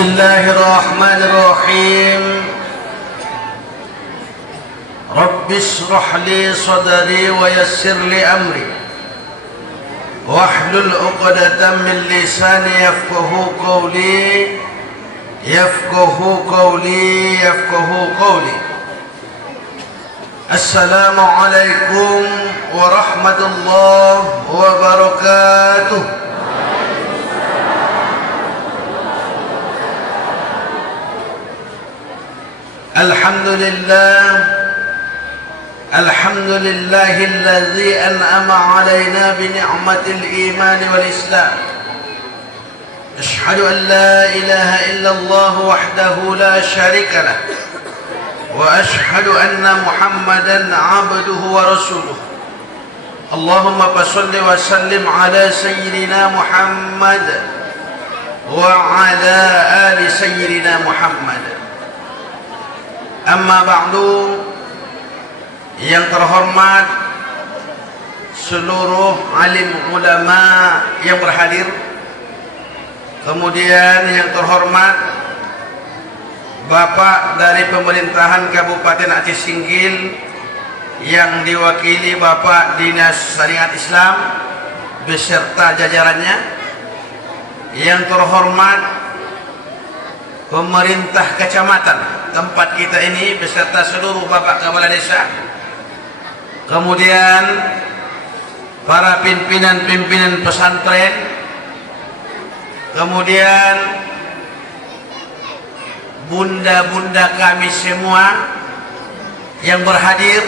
Bismillahirrahmanirrahim. Rabbi shrah li sadri wa yassir li amri wahlul 'uqdatam min lisani yafqahu qawli Assalamualaikum warahmatullahi wabarakatuh. Alhamdulillahilladzi an'ama 'alaina bi ni'matil iman wal islam. Ashhadu an la ilaha illallah wahdahu la syarika lah. Wa ashhadu anna Muhammadan 'abduhu wa rasuluh. Allahumma shalli wa sallim ala sayyidina Muhammad wa ala ali sayyidina Muhammad. Amma ba'du. Yang terhormat seluruh alim ulama yang berhadir, kemudian yang terhormat Bapak dari pemerintahan Kabupaten Aceh Singgil yang diwakili Bapak Dinas Syariat Islam beserta jajarannya, yang terhormat pemerintah kecamatan tempat kita ini beserta seluruh Bapak Kepala Desa, kemudian para pimpinan-pimpinan pesantren, kemudian bunda-bunda kami semua yang berhadir,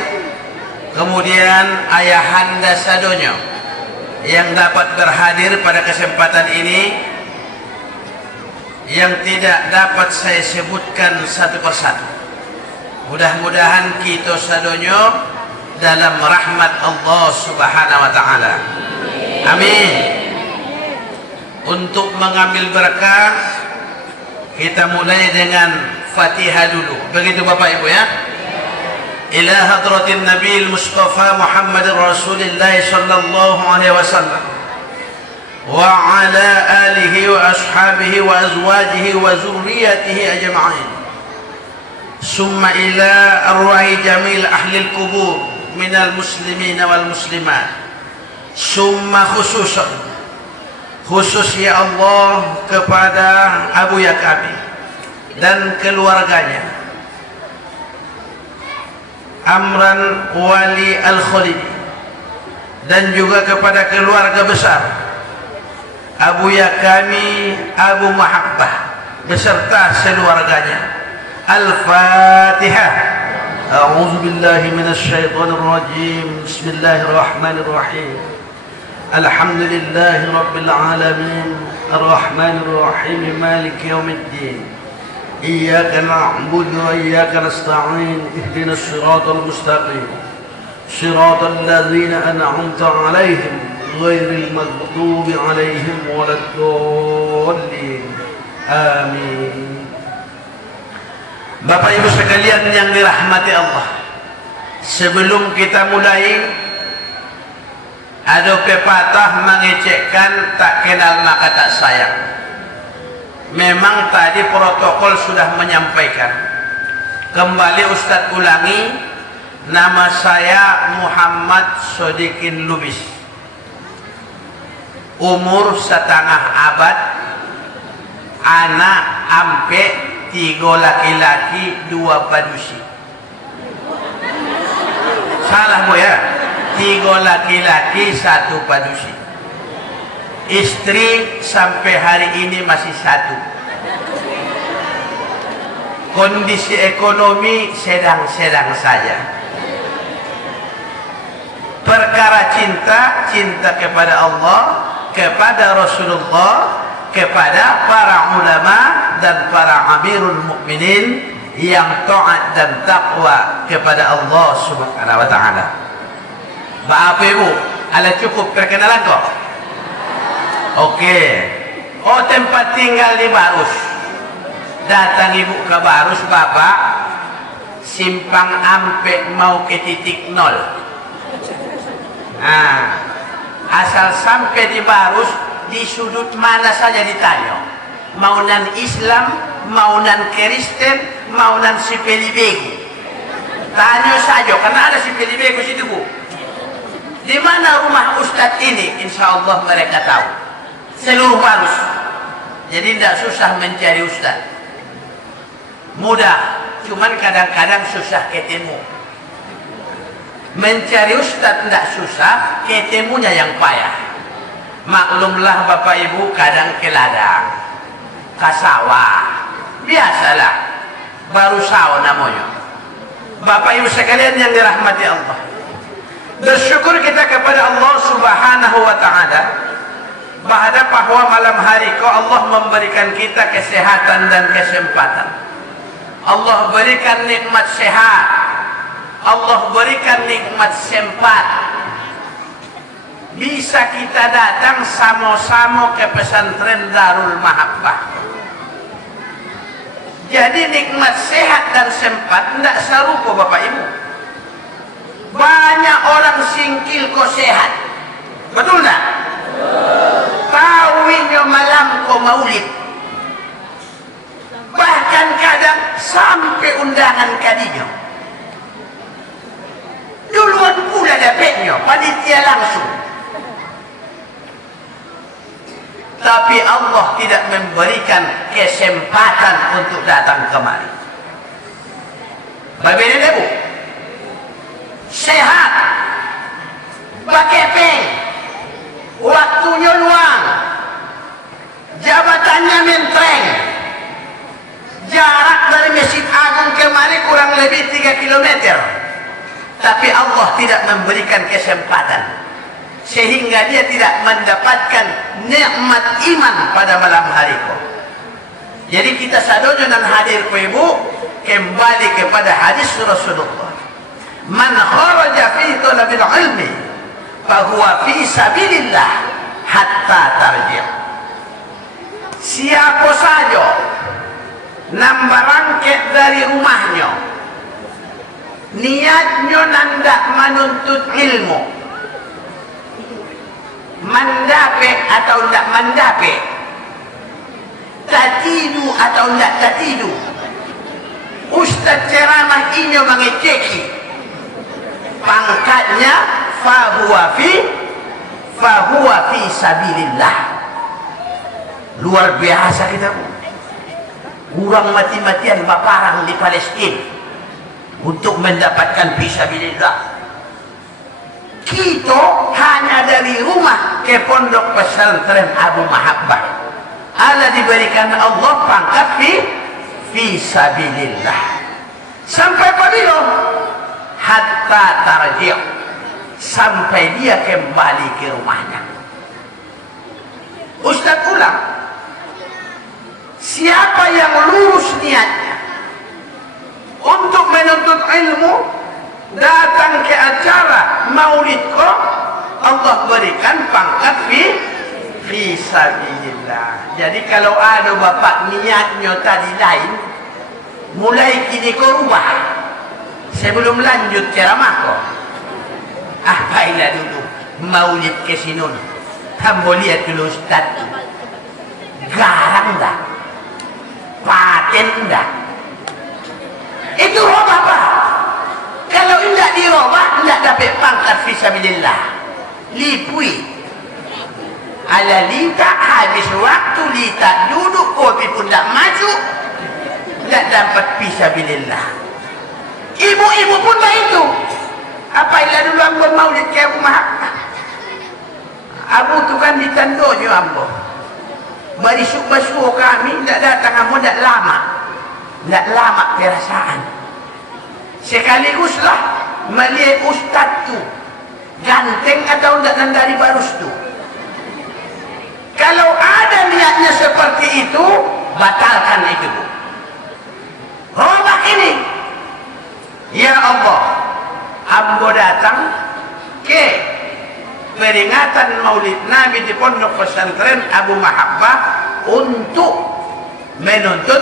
kemudian ayahanda sadonyo yang dapat berhadir pada kesempatan ini, yang tidak dapat saya sebutkan satu persatu. Mudah-mudahan kita sadonyo dalam rahmat Allah Subhanahu wa taala. Amin. Untuk mengambil berkah, kita mulai dengan Fatihah dulu. Begitu Bapak Ibu ya. Ila hadratin Nabi Mustafa Muhammad Rasulullah sallallahu alaihi wasallam wa ala alihi wa ashabihi wa azwajihi wa zurriyatihi ajma'in. Summa ila arwahi jamil ahli al-qubur minal muslimin wal muslimat. Summa khusus ya Allah kepada Abuya kami dan keluarganya, Amran Wali Al-Khalidi, dan juga kepada keluarga besar Abuya kami Abu Mahabbah beserta seluarganya. Al-Fatihah. A'udzu billahi minasy syaithanir rajim. Bismillahirrahmanirrahim. Alhamdulillahi rabbil alamin. Arrahmanir rahim. Maliki yaumiddin. Iyyaka na'budu wa iyyaka nasta'in. Ihdinas siratal mustaqim. Siratal ladzina an'amta 'alaihim ghairil maghdubi 'alaihim waladdallin. Amin. Bapak Ibu sekalian yang dirahmati Allah, sebelum kita mulai, ada pepatah mengecekkan tak kenal maka tak sayang. Memang tadi protokol sudah menyampaikan. Kembali Ustadz ulangi, nama saya Muhammad Sodikin Lubis, umur setengah abad, anak ampe 3 laki-laki 2 padusi. Salah Bu ya, 3 laki-laki 1 padusi. Istri sampai hari ini masih 1. Kondisi ekonomi sedang-sedang saja. Perkara cinta kepada Allah, kepada Rasulullah, kepada para ulama dan para amirul mukminin yang taat dan takwa kepada Allah Subhanahu wa taala. Bapak Ibu, ada cukup perkenalan kok? Oke. Oh, tempat tinggal di Barus. Datang Ibu ke Barus, Bapak, simpang Ampe mau ke titik 0. Nah, asal sampai di Barus, di sudut mana saja ditanya, mau nan Islam, mau nan Kristen, mau nan si Pelibegu. Tanya saja, karena ada si Pelibegu situ Bu. Di mana rumah Ustadz ini? Insya Allah mereka tahu. Seluruh Barus. Jadi tidak susah mencari Ustadz. Mudah, cuman kadang-kadang susah ketemu. Mencari Ustadz tidak susah, ketemunya yang payah. Maklumlah Bapak Ibu, kadang ke ladang, ke sawah, biasalah, baru sawah namanya. Bapak Ibu sekalian yang dirahmati Allah, bersyukur kita kepada Allah Subhanahu wa Ta'ala bahwa malam hari Allah memberikan kita kesehatan dan kesempatan. Allah berikan nikmat sehat, Allah berikan nikmat sempat. Bisa kita datang sama-sama ke pesantren Darul Mahabbah. Jadi nikmat sehat dan sempat tidak serupa Bapak Ibu. Banyak orang singkil kok sehat, betul tak? Tahunya malam kok maulid. Bahkan kadang sampai undangan kadinya. Duluan pula dapatnya, panitia langsung. Tapi Allah tidak memberikan kesempatan untuk datang kemari. Bagaimana Bu? Sehat, pakai peng, waktunya luang, jabatannya mentereng, jarak dari Masjid Agung kemari kurang lebih 3 km. Tapi Allah tidak memberikan kesempatan, sehingga dia tidak mendapatkan nikmat iman pada malam hari itu. Jadi kita sadonya dan hadir ku Ibu kembali kepada hadis Rasulullah. Man kharaja fi talabil ilmi fahuwa fi sabilillah hatta tarji'. Siapa saja nambah rangket dari rumahnya, niatnya nandak menuntut ilmu, mandape atau tidak mandape, tatidu atau tidak tatidu, Ustaz ceramah ini mengeceki, pangkatnya fahuwa fi sabilillah. Luar biasa kita Bu. Kurang mati-matian baparang di Palestina untuk mendapatkan fi sabilillah. Kita hanya dari rumah ke pondok pesantren Abu Mahabbah, Allah diberikan Allah pangkat fi sabilillah. Sampai pada hatta tarji', sampai dia kembali ke rumahnya. Ustaz ulang, siapa yang lurus niatnya untuk menuntut ilmu, datang ke acara maulid kok, Allah berikan pangkat fi sabilillah. Jadi kalau ada bapak niatnya tadi lain, mulai kini kau rubah. Sebelum lanjut ceramah kok, baiklah dulu maulid ke sinun. Kamu lihat dulu Ustaz, garang dah, paten dah, itu robah Pak. Kalau tidak dirobah, tidak dapat pangkat fisabilillah. Lipui. Ala lita habis waktu, lita duduk, kopi pun tidak maju, tidak dapat fisabilillah. Ibu-ibu pun begitu. Apailah dulu ambo maulid ke rumah. Abu tu kan ditandanya ambo. Barisuk-basuh kami, tidak datang ambo, tidak lama. Tidak lama perasaan. Sekaliguslah melihat ustaz tu ganteng atau tidak dari barus tu. Kalau ada niatnya seperti itu, batalkan itu. Robah ini, ya Allah, ambo datang ke peringatan Maulid Nabi di pondok pesantren Abu Mahabbah untuk menuntut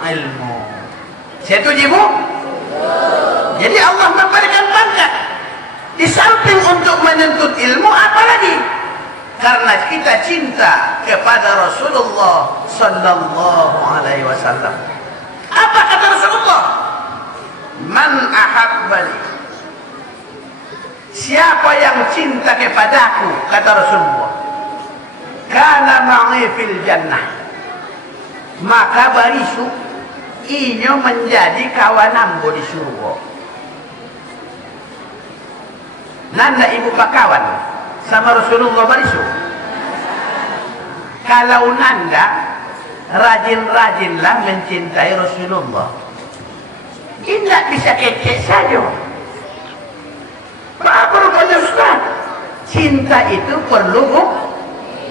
ilmu. Setuju Bu? Jadi Allah memberikan pangkat. Di samping untuk menuntut ilmu, apa lagi? karena kita cinta kepada Rasulullah sallallahu alaihi wasallam. Apa kata Rasulullah? Man ahabbani, siapa yang cinta kepadaku, kata Rasulullah, kana ma'i fil jannah, maka barisu inyo menjadi kawananku di surga. Nanda ibu pakawan sama Rasulullah barisu. Kalau nanda rajin-rajinlah mencintai Rasulullah, tidak bisa kecek saja. Apa rupanya Ustaz? Cinta itu perlu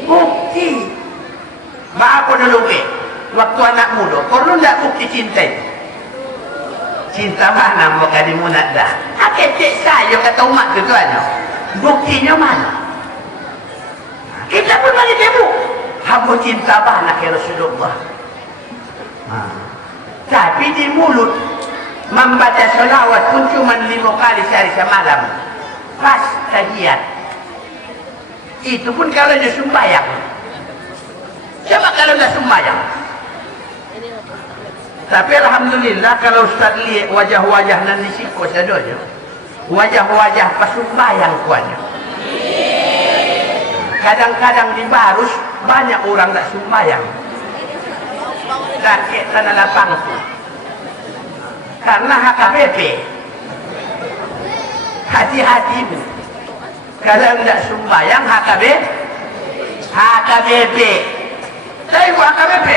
bukti. Apa dulu ke? Waktu anak muda perlu tidak bukti cinta itu? Cinta mana mau kadimu nak dah? Kecek saja kata umat itu aja. Buktinya mana? Kita pun bagi temu. Hamba cinta banyak ke Rasulullah. Tapi di mulut membaca salawat pun cuma 5 kali sehari semalam. Pas tahiyat. Itu pun kalau dia sembahyang. Coba kalau dia sembahyang. Tapi alhamdulillah kalau Ustaz lihat wajah-wajah nan di siko sadonya. Wajah-wajah pas sembahyang kuanya. Kadang-kadang di Barus banyak orang tak sembahyang. Sakit tanah lapang tu. Karena HKBP. Hati-hati bu. Kalau tidak sembahyang HKBP. Saya ibu HKBP.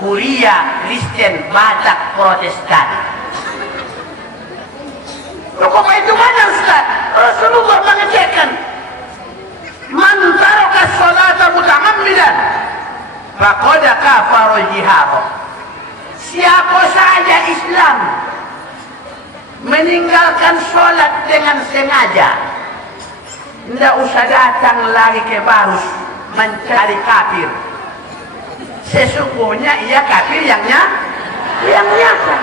Kuria, Kristen, Batak, Protestan. Kok itu mana Ustaz? Rasulullah mengecekkan. Man taraka salata mutahammidan faqad kafara jihad. Siapa saja Islam meninggalkan sholat dengan sengaja, tidak usah datang lagi ke Barus mencari kafir. Sesungguhnya ia kafir yang nyata.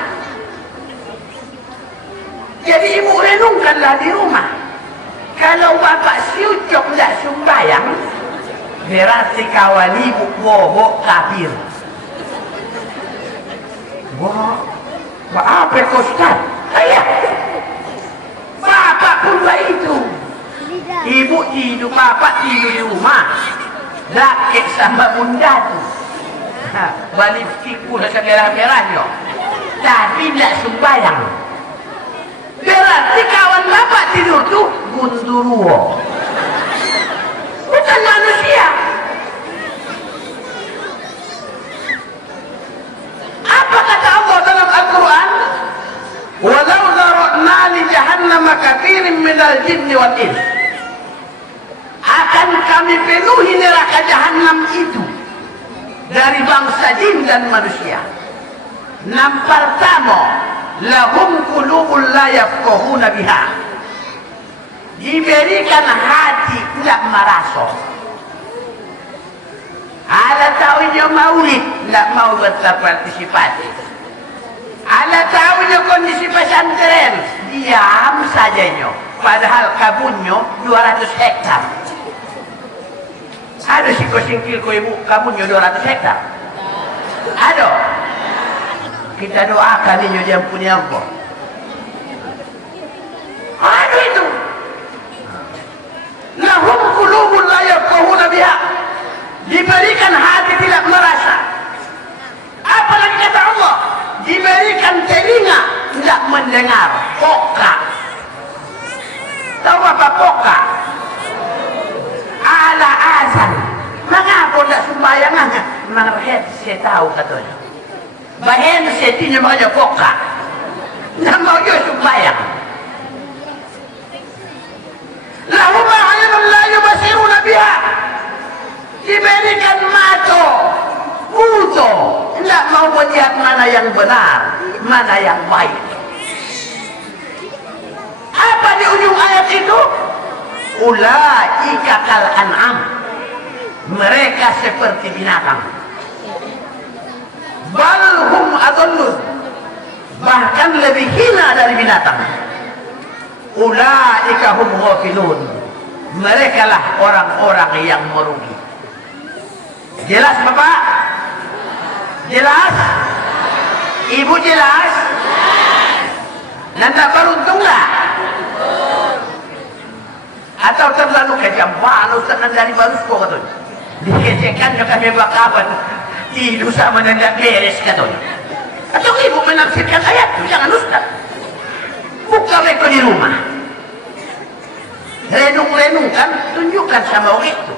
Jadi ibu renungkanlah di rumah. Kalau bapak siucok tidak sembahyang, berarti kawan ibu bobo kafir. Wah, apa kau Ustaz? Ayah, bapak pun begitu. Ibu tidur, bapak tidur di rumah. Laki sama bunda tu. Balik siku dengan merah-merahnya. Tapi tidak sembahyang. Berarti kawan bapak tidur tu gundurwo. Bukan manusia. Apa kata Allah dalam Al-Quran? Walau zara'na li jahannam katsirin minal jinni wal ins. Akan kami penuhi neraka jahannam itu dari bangsa jin dan manusia. Nampak pertama, lahum qulubun la yafqahuna biha. Diberikan hati tidak merasa. Ala tahunya maulid tidak mau berpartisipasi. Ala tahunya kondisi pesantren diam sajanya. Padahal kabunnya 200 hektar. Ada si kosingkil ko ibu kabunnya 200 hektar. Ada. Kita doakan ini diampuni Allah. Ada itu. Lahum qulubun la yafqahuna biha. Diberikan hati tidak merasa. Apalagi kata Allah, diberikan telinga tidak mendengar. Poka. Tahu apa poka? Ala azan. Mengapa tidak sembayangannya? Mengerhet saya tahu katanya. Bahen setinya makanya poka. Tidak mau juga sembayang. Lahum a'yunun la yubsiruna biha. Diberikan mata buta, tidak mau melihat mana yang benar, mana yang baik. Apa di ujung ayat itu? Ulaika kal an'am. Mereka seperti binatang. Bal hum adallun. Bahkan lebih hina dari binatang. Ulaika hum ghafilun. merekalah orang-orang yang merugi. Jelas Bapak? Jelas? Ibu jelas? Nanda beruntung tak? Atau terlalu kejam? Wah, Ustaz Nanda baru kok katanya. Dikecekan juga bebakaban. Tidur sama Nanda beres katanya. Atau ibu menafsirkan ayat itu, jangan Ustaz. Buka mereka di rumah. Renung-renungkan, tunjukkan sama orang itu.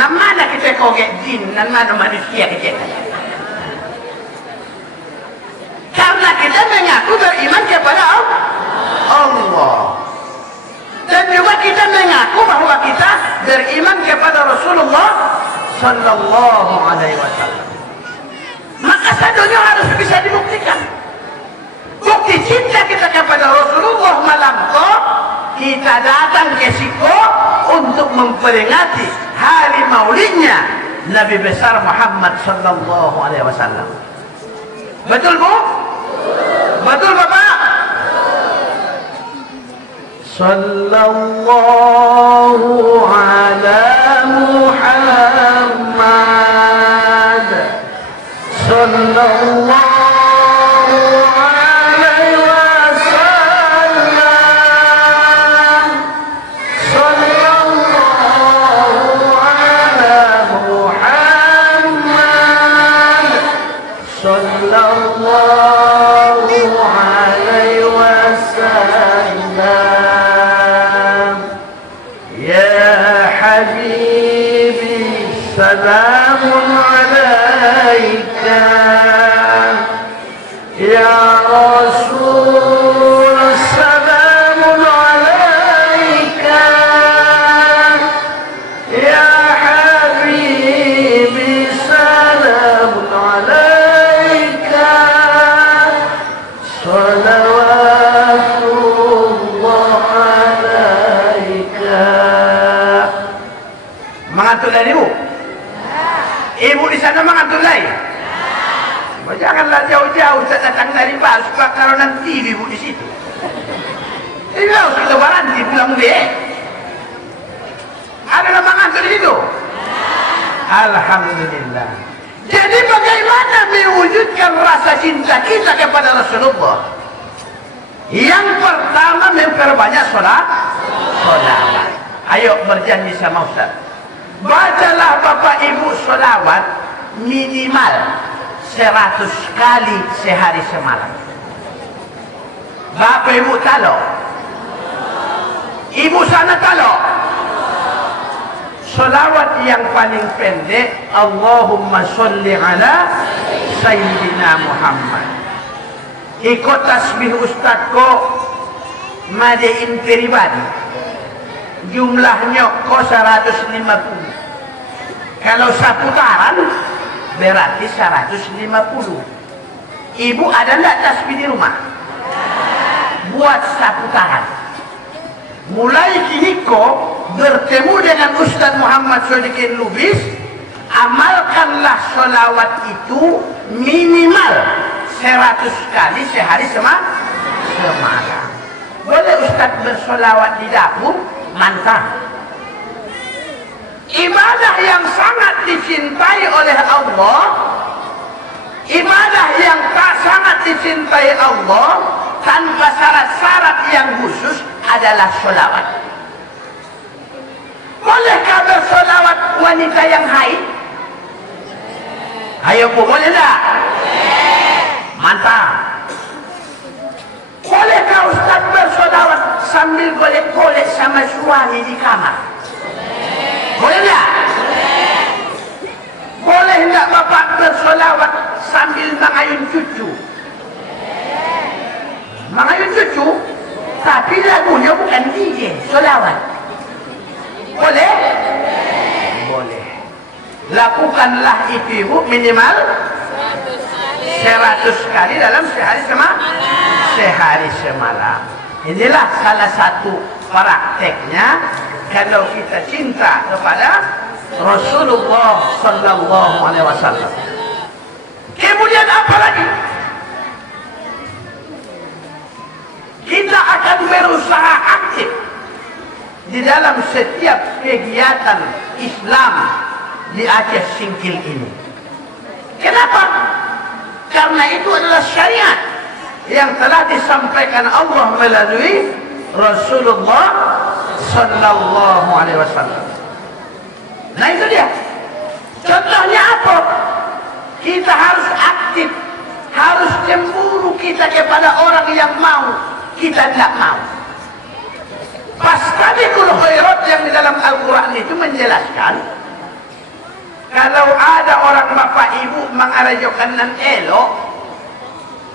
Nah mana kita kogek jin, dan mana manusia kecekan. Karena kita mengaku beriman kepada Allah. Dan juga kita mengaku bahwa kita beriman kepada Rasulullah Sallallahu Alaihi Wasallam. Maka sadonya harus bisa dibuktikan. Bukti cinta kita kepada Rasulullah malam kok kita datang ke Siko untuk memperingati hari maulidnya Nabi besar Muhammad Sallallahu Alaihi Wasallam. Betul Bu? Betul Bapak? Sallallahu ala Muhammad Sallallahu سلام عليك يا رسول سلام عليك يا حبيبي سلام عليك صلوات الله عليك. Mengaturlah ibu. Ibu di sana mengaturlah. Janganlah jauh-jauh datang dari Palu kalau nanti ibu di situ. Ini harus kita baranti pulang deh. Ada mengatur di situ. Alhamdulillah. Jadi bagaimana mewujudkan rasa cinta kita kepada Rasulullah? Yang pertama memperbanyak sholawat. Ayo berjanji sama Ustaz. Bacalah Bapak Ibu sholawat minimal 100 kali sehari semalam. Bapak Ibu talo. Ibu sana talo. Sholawat yang paling pendek, Allahumma sholli ala Sayyidina Muhammad. Ikut tasbih Ustaz kok madein pribadi. Jumlahnya kok 150. Kalau seputaran berarti 150. Ibu ada enggak tasbih di rumah? Buat seputaran. Mulai kini kok bertemu dengan Ustaz Muhammad Shodikin Lubis, amalkanlah sholawat itu minimal 100 kali sehari semalam. Boleh Ustaz bersolawat di dapur? Mantap. Ibadah yang sangat dicintai oleh Allah, ibadah yang tak sangat dicintai Allah tanpa syarat-syarat yang khusus adalah sholawat. Bolehkah bersolawat wanita yang haid? Ayo Bu, boleh tak? Mantap. Bolehkah Ustaz bersolawat sambil golek-golek sama suami di kamar? Boleh tak? Boleh tak Bapak bersolawat sambil mengayun cucu? Mengayun cucu? Tapi lagunya bukan DJ, solawat. Boleh? Boleh. Lakukanlah itu Ibu minimal 100 kali dalam sehari semalam. Inilah salah satu prakteknya kalau kita cinta kepada Rasulullah Sallallahu Alaihi Wasallam. Kemudian apa lagi? Kita akan berusaha aktif di dalam setiap kegiatan Islam di Aceh Singkil ini. Kenapa? Karena itu adalah syariat yang telah disampaikan Allah melalui Rasulullah sallallahu alaihi wasallam. Nah itu dia. Contohnya apa? Kita harus aktif, harus cemburu kita kepada orang yang mau, kita tidak mau. Fastabiqul khairat yang di dalam Al-Quran itu menjelaskan, kalau ada orang bapak ibu mengarajokan nan elok,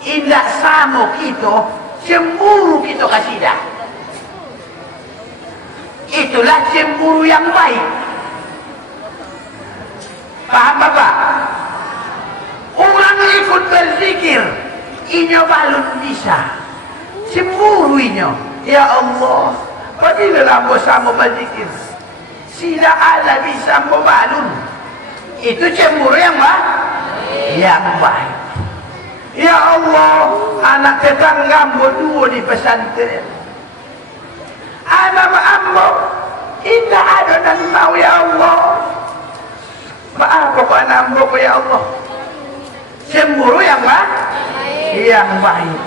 indak sama kita, cemburu kita kasih dah. Itulah cemburu yang baik. Paham Bapak? Orang ikut berzikir, inyo balun bisa. Cemburu inyo. Ya Allah, apabila sama berzikir, sila ala bisa membalun. Itu cemburu yang baik. Yang baik. Ya Allah, anak tetangga berdua di pesantren. Anak ambo, indah ada dan mau ya Allah. Maaf kok anak ambo ya Allah. Cemburu yang baik. Yang baik.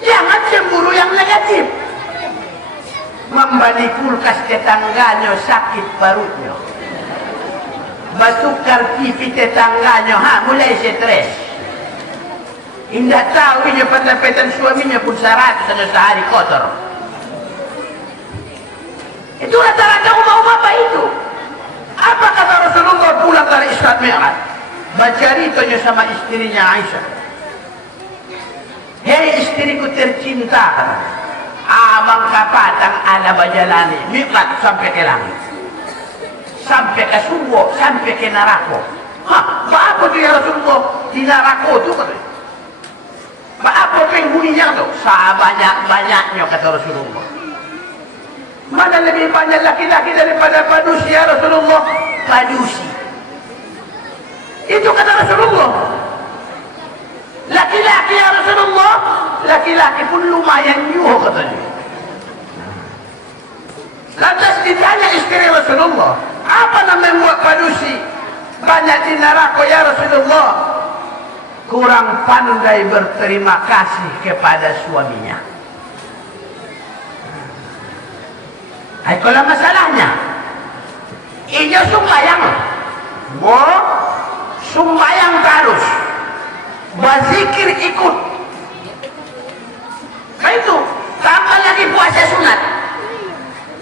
Jangan cemburu yang negatif. Membeli kulkas tetangganya sakit perutnya. Batukar TV tetangganya, mulai stres. Indah tahu ini pendapatan suaminya pun 100 sehari kotor. Itu rata-rata umat-umat itu. Apa kata Rasulullah pulang dari Isra Mi'raj? Berceritanya sama istrinya Aisyah. Hei istriku tercinta, abang kapatang ala bajalani Mi'raj sampai ke langit, sampai ke surga, sampai ke neraka. Apa tu ya Rasulullah? Di neraka tu katanya. Apa penghuninya tu? Sebanyak-banyaknya kata Rasulullah. Mana lebih banyak laki-laki daripada padusi ya Rasulullah? Padusi. Itu kata Rasulullah. Laki-laki ya Rasulullah, laki-laki pun lumayan juga katanya. Lantas ditanya istri Rasulullah, apa nama membuat padusi banyak di neraka ya Rasulullah? Kurang pandai berterima kasih kepada suaminya. Itulah masalahnya. Ia sumbayang, sumbayang terus, berzikir ikut. Itu tambah lagi puasa sunat.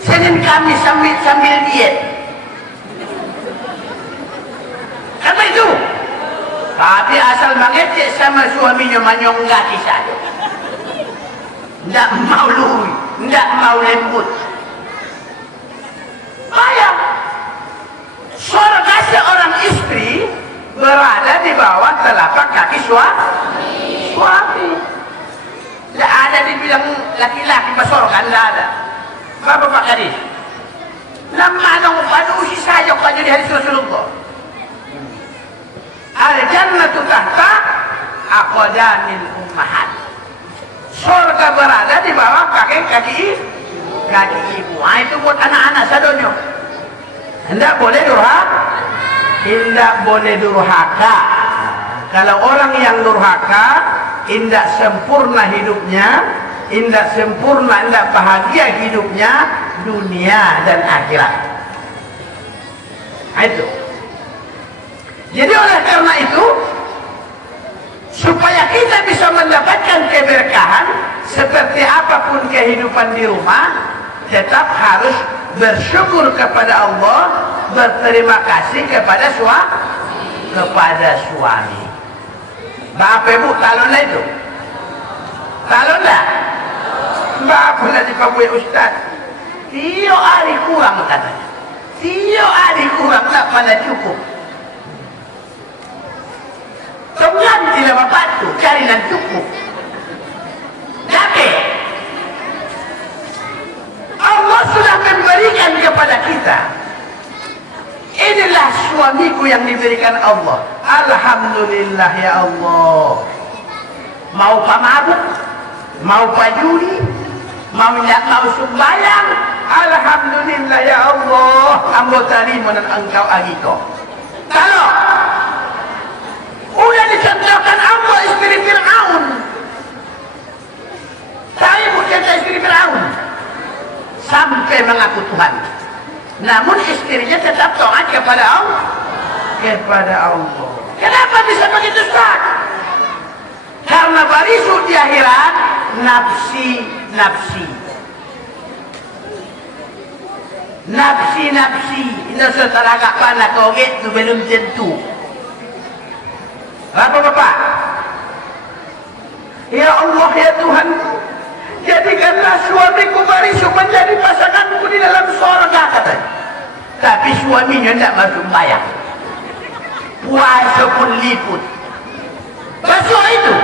Senin Kamis sambil diet. Apa itu? Tapi asal mengecek sama suaminya menyonggaki saja. Tidak mau luri, tidak mau lembut. Bayang, surga seorang istri berada di bawah telapak kaki suami. Tidak ada dibilang laki-laki masuk surga, tidak ada. Bapak Pak Kadis, nama nong padusi saja kau jadi hadis Rasulullah. Al-jannatu tahta aqdamil ummahat. Surga berada di bawah kaki ibu. Itu buat anak-anak sadonyo. Tidak boleh durhaka. Tidak boleh durhaka. Kalau orang yang durhaka, tidak sempurna hidupnya, tidak sempurna, tidak bahagia hidupnya dunia dan akhirat. Itu. Jadi oleh karena itu, supaya kita bisa mendapatkan keberkahan, seperti apapun kehidupan di rumah, tetap harus bersyukur kepada Allah, berterima kasih kepada suami. Bapak ibu talon lah itu, talon lah. Bapak lah di Pak Ustaz, tio hari kurang katanya, tio hari kurang tak pada cukup. Gantilah bapak tu, cari dan cukup. Tapi Allah sudah memberikan kepada kita. Inilah suamiku yang diberikan Allah. Alhamdulillah ya Allah. Mau pamabuk, mau pajuri, mau sumbayang, Alhamdulillah ya Allah, ambo terima dan engkau agiko. Kalau udah dicontohkan ambo istri Fir'aun, saya bukan istri Fir'aun, sampai mengaku Tuhan. Namun istrinya tetap taat kepada Allah. Kenapa bisa begitu, Ustaz? Karena barisu di akhirat nafsi. Ini saudara agak panas koge itu belum tentu. Bapak-bapak, ya Allah ya Tuhan, jadikanlah suamiku barisu menjadi pasanganku di dalam surga, katanya. Tapi suaminya tidak masuk bayar, puasa pun liput. Besok itu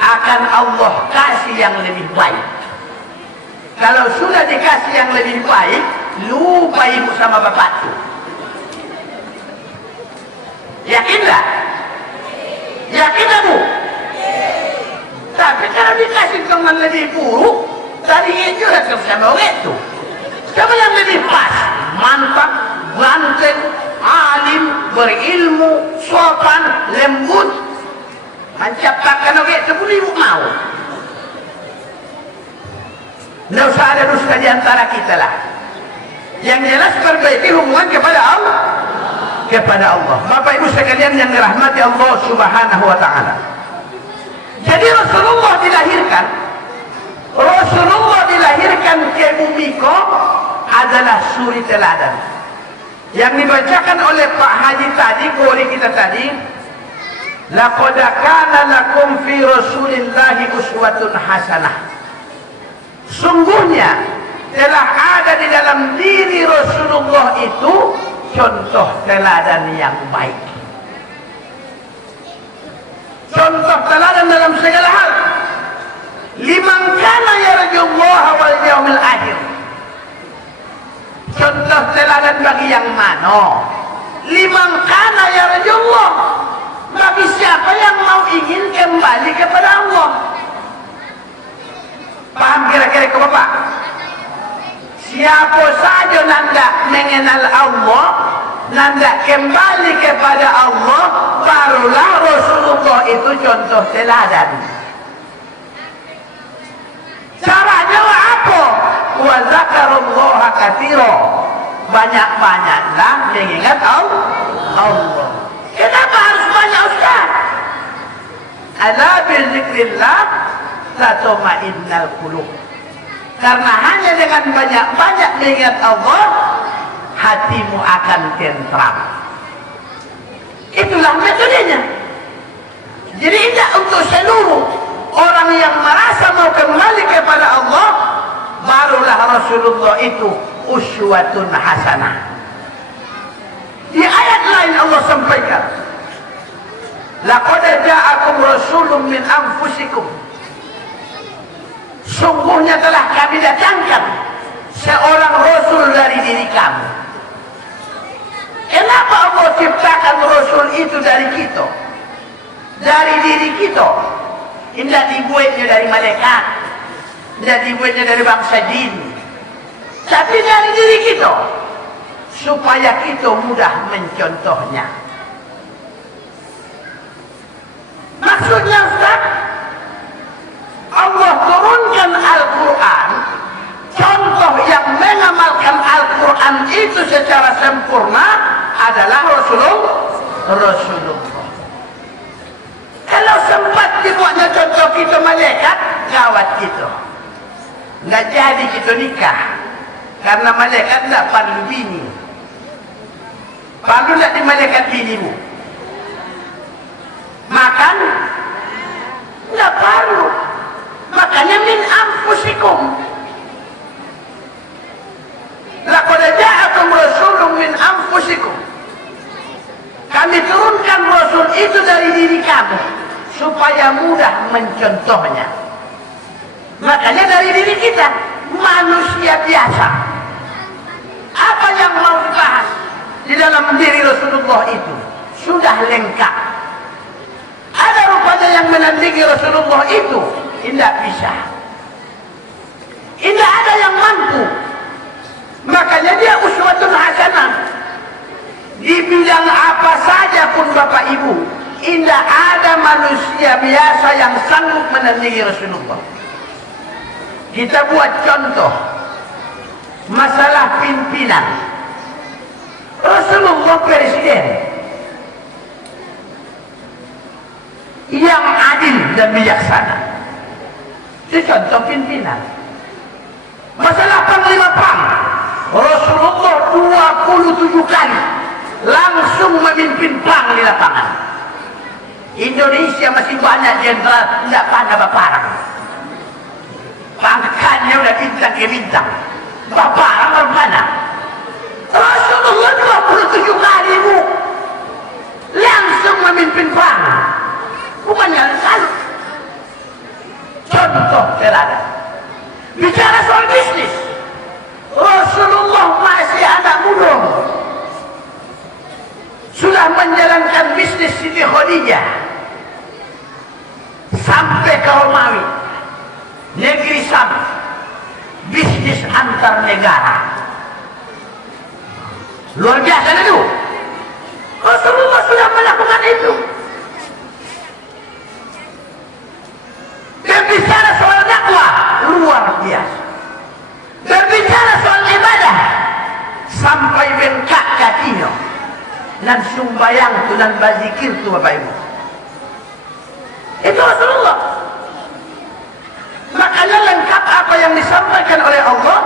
akan Allah kasih yang lebih baik. Kalau sudah dikasih yang lebih baik, lupa ibu sama bapak itu. Yakin tak? Yakin tak, Bu? Tapi kalau dikasih dengan lebih buruk, dari itu juga sama orang itu. Siapa yang lebih pas? Mantap, ganteng, alim, berilmu, sopan, lembut, menciptakan orang itu pun ibu mau. Tidak usah ada dusta di antara kita lah. Yang jelas perbaiki hubungan kepada Allah. Bapak ibu sekalian yang dirahmati Allah subhanahu wa ta'ala. Jadi Rasulullah dilahirkan ke bumi kok adalah suri teladan. Yang dibacakan oleh Pak Haji tadi, oleh kita tadi, laqad kana lakum fi Rasulillahi uswatun hasanah. Sungguhnya telah ada di dalam diri Rasulullah itu contoh teladan yang baik. Contoh teladan dalam segala hal. Liman kana yarjullaha wal yaumil akhir. Contoh teladan bagi yang mana? Liman kana yarjullah, bagi siapa yang mau ingin kembali kepada Allah. Paham kira-kira ke Bapak? Siapa saja nanda mengenal Allah, nanda kembali kepada Allah, barulah Rasulullah itu contoh teladan. Caranya apa? Wa zakarullaha katsira. Banyak-banyaklah mengingat Allah. Kenapa harus banyak, Ustaz? Ala bi dzikrillah tatma'innal qulub. Karena hanya dengan banyak-banyak mengingat Allah, hatimu akan tentram. Itulah metodenya. Jadi tidak untuk seluruh orang yang merasa mau kembali kepada Allah, barulah Rasulullah itu uswatun hasanah. Di ayat lain Allah sampaikan, laqad ja'akum rasulun min anfusikum. Sungguhnya telah kami datangkan seorang Rasul dari diri kamu. Kenapa Allah ciptakan Rasul itu dari kita? Dari diri kita. Tidak dibuatnya dari malaikat, tidak dibuatnya dari bangsa jin, tapi dari diri kita, supaya kita mudah mencontohnya. Maksudnya, Ustaz, Allah turunkan Al-Quran, contoh yang mengamalkan Al-Quran itu secara sempurna adalah Rasulullah. Kalau sempat dibuatnya contoh kita malaikat, gawat kita. Nggak jadi kita nikah, karena malaikat tidak perlu bini. Perlu tidak di malaikat binimu? Makan? Tidak perlu. Makanya min anfusikum. Laqad ja'akum rasulun min anfusikum. Kami turunkan Rasul itu dari diri kamu, supaya mudah mencontohnya. Makanya dari diri kita, manusia biasa. Apa yang mau dibahas di dalam diri Rasulullah itu sudah lengkap. Ada rupanya yang menandingi Rasulullah itu? Tidak bisa. Tidak ada yang mampu. Makanya dia uswatun hasanah. Dibilang apa saja pun Bapak Ibu, tidak ada manusia biasa yang sanggup menandingi Rasulullah. Kita buat contoh masalah pimpinan. Rasulullah presiden yang adil dan bijaksana. Itu contoh pimpinan. Masalah panglima perang, Rasulullah 27 kali langsung memimpin perang di lapangan. Indonesia masih banyak jenderal tidak pandai berperang. Pangkatnya udah bintang ke bintang. Berperang dari mana? Rasulullah 27 kali Bu langsung memimpin perang. Bukan yang salah. Contoh teladan. Bicara soal bisnis, Rasulullah masih anak muda, sudah menjalankan bisnis Siti Khadijah sampai ke Romawi, negeri Sam, bisnis antar negara. Luar biasa itu. Rasulullah sudah melakukan itu. Berbicara soal dakwah, luar biasa. Berbicara soal ibadah, sampai bengkak kakinya. Dan sumbayang tu dan bazikir tu Bapak Ibu. Itu Rasulullah. Makanya lengkap apa yang disampaikan oleh Allah,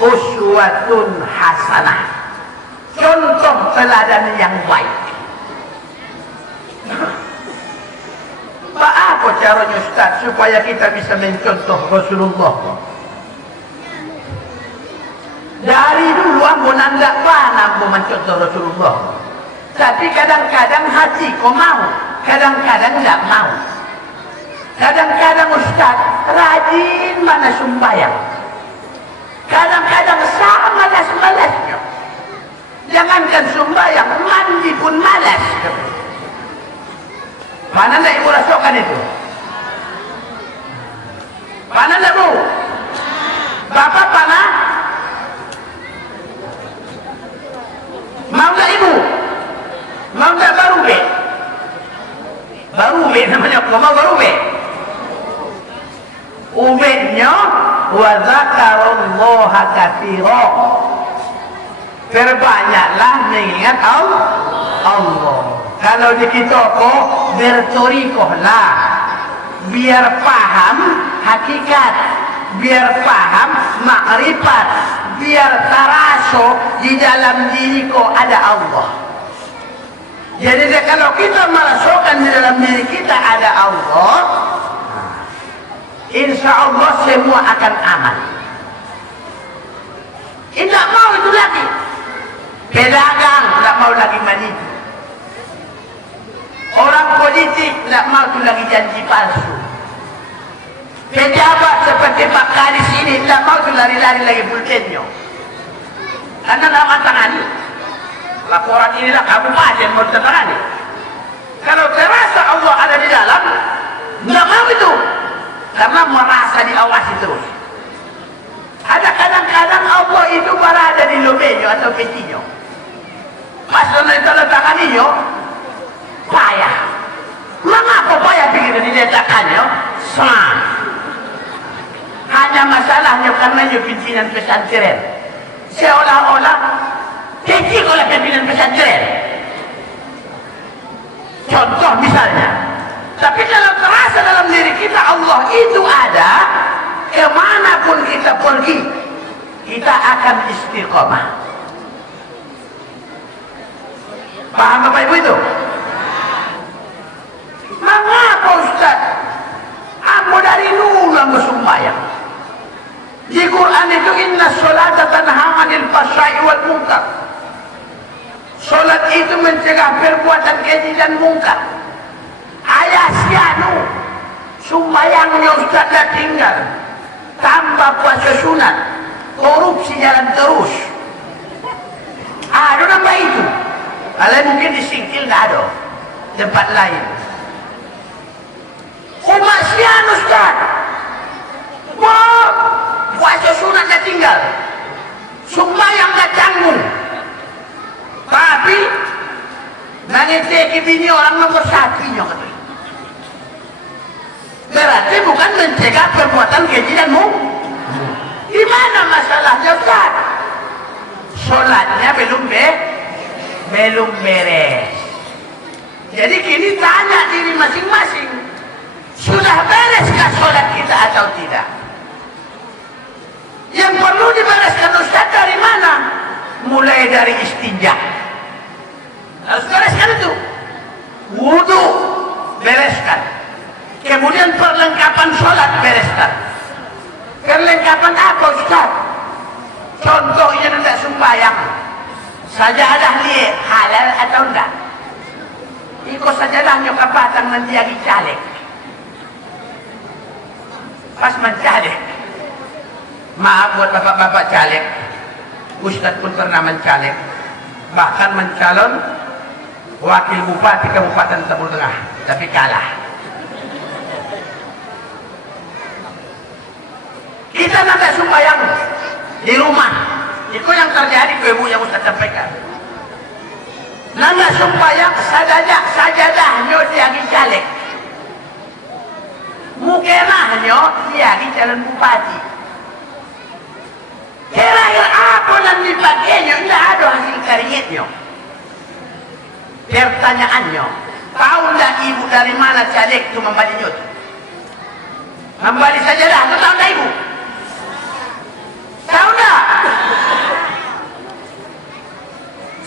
uswatun hasanah. Contoh teladan yang baik. Apa caranya Ustaz supaya kita bisa mencontoh Rasulullah? Dari dulu ambo nandak pana ambo mencontoh Rasulullah. Tapi kadang-kadang hati kau mau, kadang-kadang tidak mau. Kadang-kadang Ustaz rajin mana sembahyang, kadang-kadang sama malas-malasnya. Jangankan sembahyang, mandi pun malas. Mana nak ibu rasakan itu? Mana nak Bu? Bapak mana? Mau tak ibu? Mau tak baru be? Baru be namanya, kau mau baru be? Umednya wa zakarullaha katsira. Perbanyaklah mengingat Allah. Kalau di kita kok bertorikohlah, biar paham hakikat, biar paham makrifat, biar taraso di dalam diri kok ada Allah. Jadi kalau kita merasakan di dalam diri kita ada Allah, insya Allah semua akan aman. Tidak mau itu lagi pedagang, tidak mau lagi menipu. Orang politik tidak mau itu lagi janji palsu. Pejabat seperti Pak Kadis ini tidak mau itu lari-lari lagi pulpennya. Karena nama tangani laporan inilah kabupaten mau ditangani. Kalau terasa Allah ada di dalam, tidak mau itu, karena merasa diawasi terus. Ada kadang-kadang Allah itu berada di lobenyo atau petinya. Pas tanda tanganinya payah. Mengapa payah begitu diletakkannya? Senang. Hanya masalahnya karena pimpinan pesantren. Seolah-olah kecil oleh pimpinan pesantren. Contoh misalnya. Tapi kalau terasa dalam diri kita Allah itu ada, kemanapun kita pergi, kita akan istiqomah. Paham Bapak Ibu itu? Mengapa Ustaz? Ambo dari dulu ambo sembahyang. Di Quran itu inna sholata tanha 'anil fahsya'i wal munkar. Salat itu mencegah perbuatan keji dan mungkar. Ayah sianu sembahyangnya Ustaz dah tinggal, tambah puasa sunat, korupsi jalan terus. Ada nambah itu. Kalau mungkin di Singkil tidak ada tempat lain. Umat sian Ustaz nggak tinggal, sembahyang nggak canggung, tapi nangiteki bini orang nomor satunya katanya. Berarti bukan mencegah perbuatan keji dan di mana masalahnya Ustaz? Sholatnya belum beres. Jadi kini tanya diri masing-masing, sudah bereskah sholat kita atau tidak? Yang perlu dibereskan Ustaz dari mana? Mulai dari istinja, harus bereskan itu. Wudu, bereskan. Kemudian perlengkapan sholat, bereskan. Perlengkapan apa Ustaz? Contohnya tidak sembahyang, sajadah liye halal atau enggak? Ikut sajadahnya kapatang nanti lagi caleg. Pas mencalek, maaf buat bapak-bapak caleg, Ustaz pun pernah mencalek, bahkan mencalon wakil bupati Kabupaten Timur Tengah, tapi kalah. Kita nanti sembahyang di rumah, itu yang terjadi ke ibu yang Ustaz sampaikan. Nanda sembahyang sajadahnya diagi caleg, mukemahnya diagi calon bupati. Kira-kira apa yang dipakainya? Tidak ada hasil karyanya. Pertanyaannya, tahu tidak ibu dari mana caleg itu membalinya itu? Membali sajadah itu tahu tidak ibu? Tahu tak?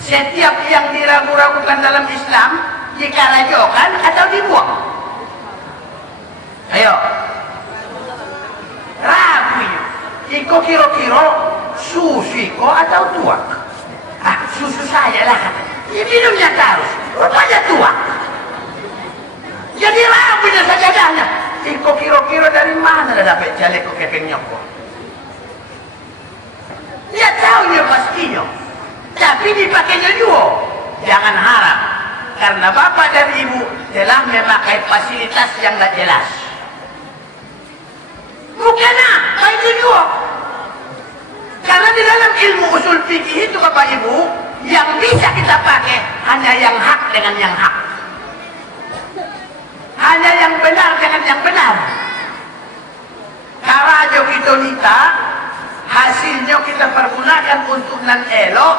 Setiap yang diragu-ragukan dalam Islam dikarajokan atau dibuang? Ayo, ragu. Iko kira-kira susu iko atau tuak? Ah, susu saya lah. Ini minumnya terus, rupanya tuak. Jadi ragunya sajadahnya. Iko kira-kira dari mana dah dapat caleg kok kepengnya kok? Dia tahunya pastinya, tapi dipakainya juga. Jangan harap, karena bapak dan ibu telah memakai fasilitas yang tidak jelas. Bukan apa itu juga. Karena di dalam ilmu usul fikih itu bapak ibu, yang bisa kita pakai hanya yang hak dengan yang hak, hanya yang benar dengan yang benar. Karajo kita nita, hasilnya kita pergunakan untuk nan elok,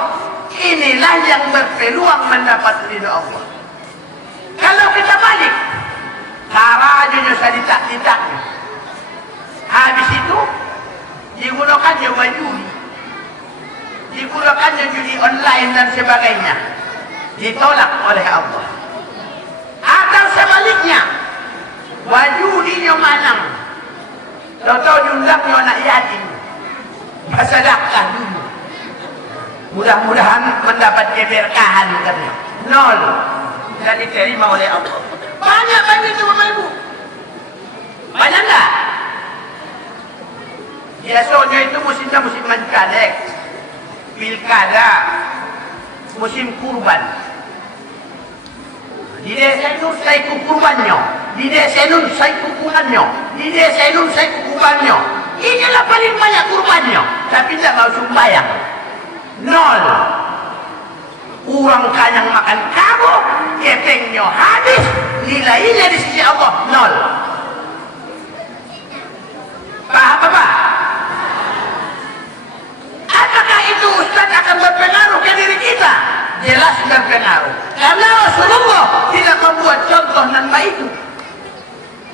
inilah yang berpeluang mendapat ridho Allah. Kalau kita balik, karajonya saditak-ditaknya, habis itu digunakannya judi, digunakannya judi online dan sebagainya, ditolak oleh Allah. Atau sebaliknya, wajudinya manang, tahu jumlahnya anak yatim, bersedekah dulu, mudah-mudahan mendapat keberkahan katanya. Nol, dan diterima oleh Allah. Banyak itu bapak ibu, banyak enggak? Biasanya itu musimnya musim mencalek, pilkada, musim kurban. Di desa itu saya kurbannya, di desa itu saya kukurannya, di desa itu saya kukurannya. Inilah paling banyak kurbannya, tapi tidak mau sembahyang. Nol. Orang kanyang makan kamu, kepengnya habis, nilainya di sisi Allah nol. Paham apa? Apakah itu Ustaz akan berpengaruh ke diri kita? Jelas berpengaruh. Karena Rasulullah tidak membuat contoh dan baik itu.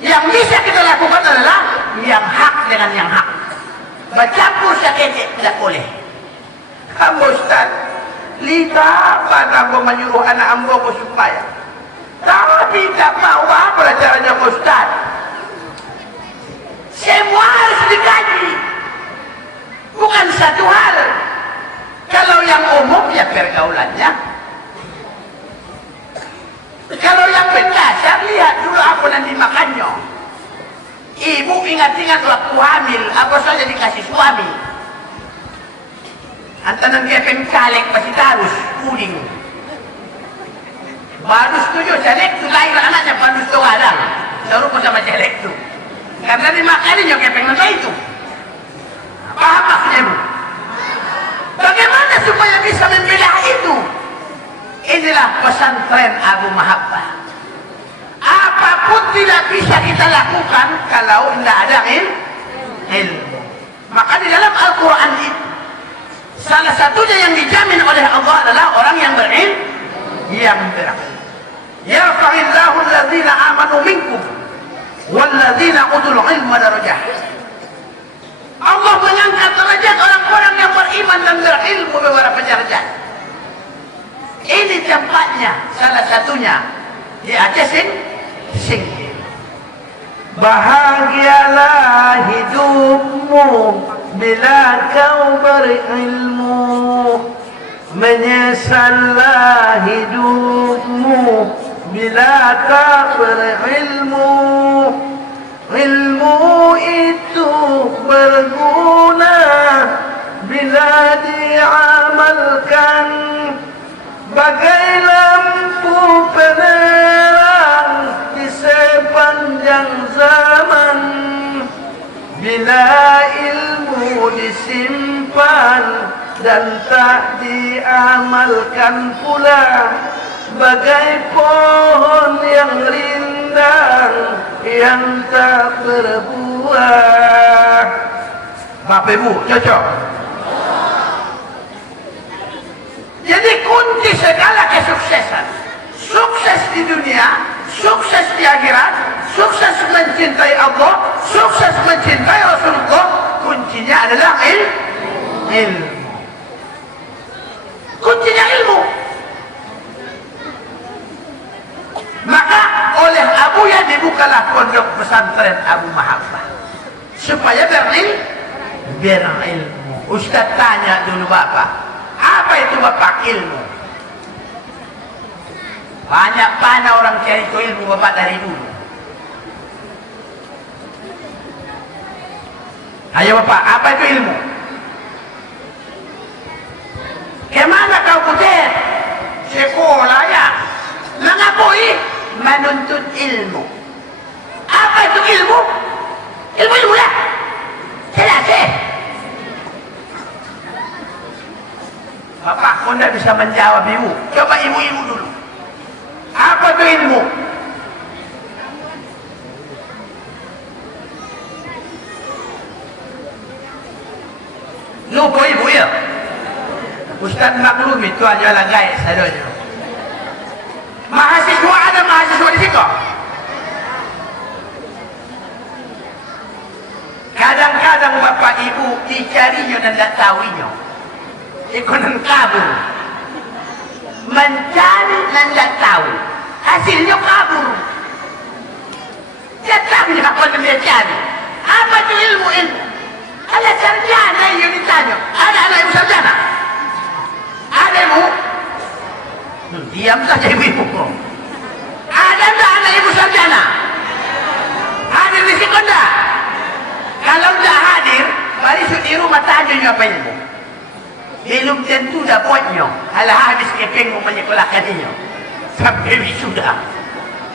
Yang bisa kita lakukan adalah yang hak dengan yang hak. Bercampur sakit tidak boleh. Kamu Ustaz, lita pada aku menyuruh anak ambo supaya, tapi tak mau apa caranya Ustaz. Semua harus dikaji, bukan satu hal. Kalau yang umum ya pergaulannya, kalau yang berdasar lihat dulu apa yang dimakannya. Ibu ingat-ingat waktu hamil apa saja dikasih suami. Antanan kepeng caleg masih tarus kuning. Baru setuju caleg itu lahir anaknya baru setuju adang, serupa sama caleg itu. Karena dimakaninya kepeng nanti itu. Paham maksudnya Bu? supaya bisa membelah itu? Inilah pesantren Abu Mahabbah. Apapun tidak bisa kita lakukan kalau tidak ada ilmu. Maka di dalam Al-Quran itu salah satunya yang dijamin oleh Allah adalah orang yang berilmu. Yarfa'illahu alladhina amanu minkum walladzina utul ilma darajah. Allah mengangkat derajat orang-orang yang beriman dan berilmu beberapa derajat. Ini tempatnya, salah satunya di Aceh Singkil. Bahagialah hidupmu bila kau berilmu, menyesallah hidupmu bila tak berilmu. Ilmu itu berguna bila diamalkan, bagai lampu penerang di sepanjang zaman. Bila ilmu disimpan dan tak diamalkan pula, bagai pohon yang rindang yang tak berbuah. Bapak Ibu, cocok? Jadi kunci segala kesuksesan, sukses di dunia, sukses di akhirat, sukses mencintai Allah, sukses mencintai Rasulullah, kuncinya adalah ilmu. Kuncinya ilmu. Maka oleh Abuya dibukalah pondok pesantren Abu Mahabbah supaya berilmu. Ustaz tanya dulu Bapak, apa itu Bapak ilmu? Banyak mana orang cari itu ilmu Bapak dari dulu. Ayo Bapak, apa itu ilmu? Kemana kau putar? Sekolah ya. Mengapui? Menuntut ilmu. Apa itu ilmu? Ilmu lah. Jelas Bapak kau tidak bisa menjawab ibu. Coba ibu-ibu dulu. Apa itu ilmu? Lupa ibu ya? Ustaz maklum itu aja lah guys. Mahasiswa ada mahasiswa di situ. Kadang-kadang bapak ibu dicarinya dan tidak tahunya. Ikonan kabur. Mencari dan tidak tahu. Hasilnya kabur. Dia tahu apa yang dia cari. Apa itu ilmu? Ada sarjana yang ditanya. Ada anak ibu sarjana? Ada ibu? Diam saja ibu-ibu. Ada tak anak ibu sarjana? Hadir di situ enggak? Kalau enggak hadir, baru di rumah tanya apa ilmu. Belum tentu dapatnya. Alah habis keping menyekolahkan dia. Sampai wisuda.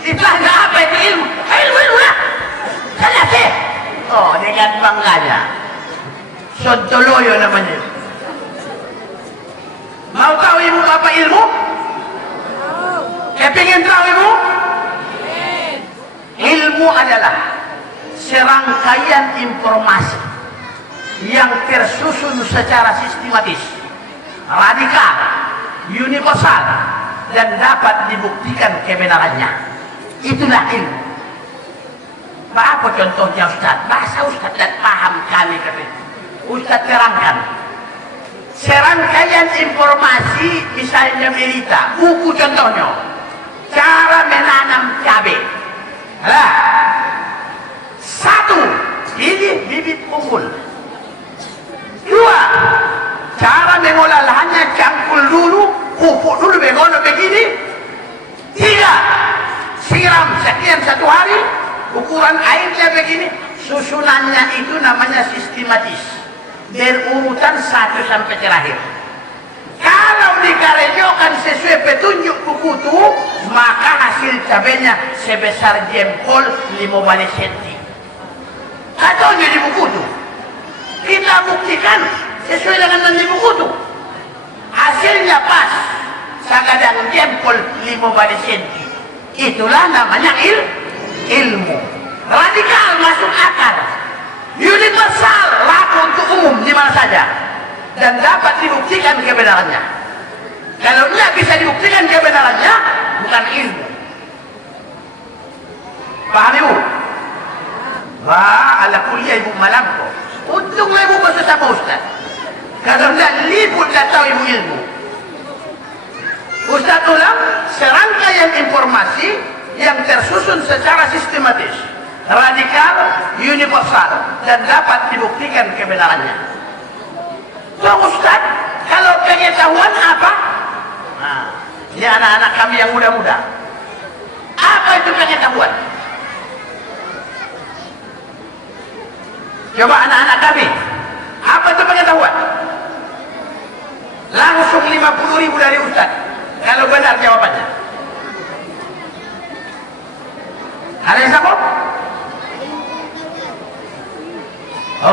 Ditanya apa itu ilmu? Ilmu lah. Selesai. Oh, dengan bangganya. Sontoloyo namanya. Mau tahu ibu apa ilmu? Kepingin tahu ibu? Ilmu adalah serangkaian informasi yang tersusun secara sistematis, radikal, universal, dan dapat dibuktikan kebenarannya. Itulah ilmu. Apa contohnya Ustaz? Bahasa Ustaz tidak paham kami katanya. Ustaz terangkan. Serangkaian informasi, misalnya berita, buku contohnya, cara menanam cabai. Nah, satu, ini bibit unggul. Dua, cara mengolah lahannya, cangkul dulu, pupuk dulu, mengolah begini. Tiga, siram sekian satu hari, ukuran airnya begini. Susunannya itu namanya sistematis, berurutan satu sampai terakhir. Kalau dikarejokan sesuai petunjuk buku itu, maka hasil cabenya sebesar jempol 15 cm. Katanya di buku itu. Kita buktikan sesuai dengan di buku itu. hasilnya pas sagadang jempol 5 senti. Itulah namanya ilmu. Radikal, masuk akal, universal, laku untuk umum di mana saja, dan dapat dibuktikan kebenarannya. Kalau tidak bisa dibuktikan kebenarannya, bukan ilmu. Paham ibu? Wah, ala kuliah ibu malam kok. Untunglah ibu masuk sama Ustaz. Kalau tidak liput tak tahu ibu ilmu. Ustaz ulang serangkaian informasi yang tersusun secara sistematis, radikal, universal, dan dapat dibuktikan kebenarannya. So Ustaz, kalau pengetahuan apa? Nah, ini anak-anak kami yang muda-muda. Apa itu pengetahuan? Coba anak-anak kami, apa itu pengetahuan? Langsung 50.000 dari Ustaz kalau benar jawabannya. Ada yang sanggup?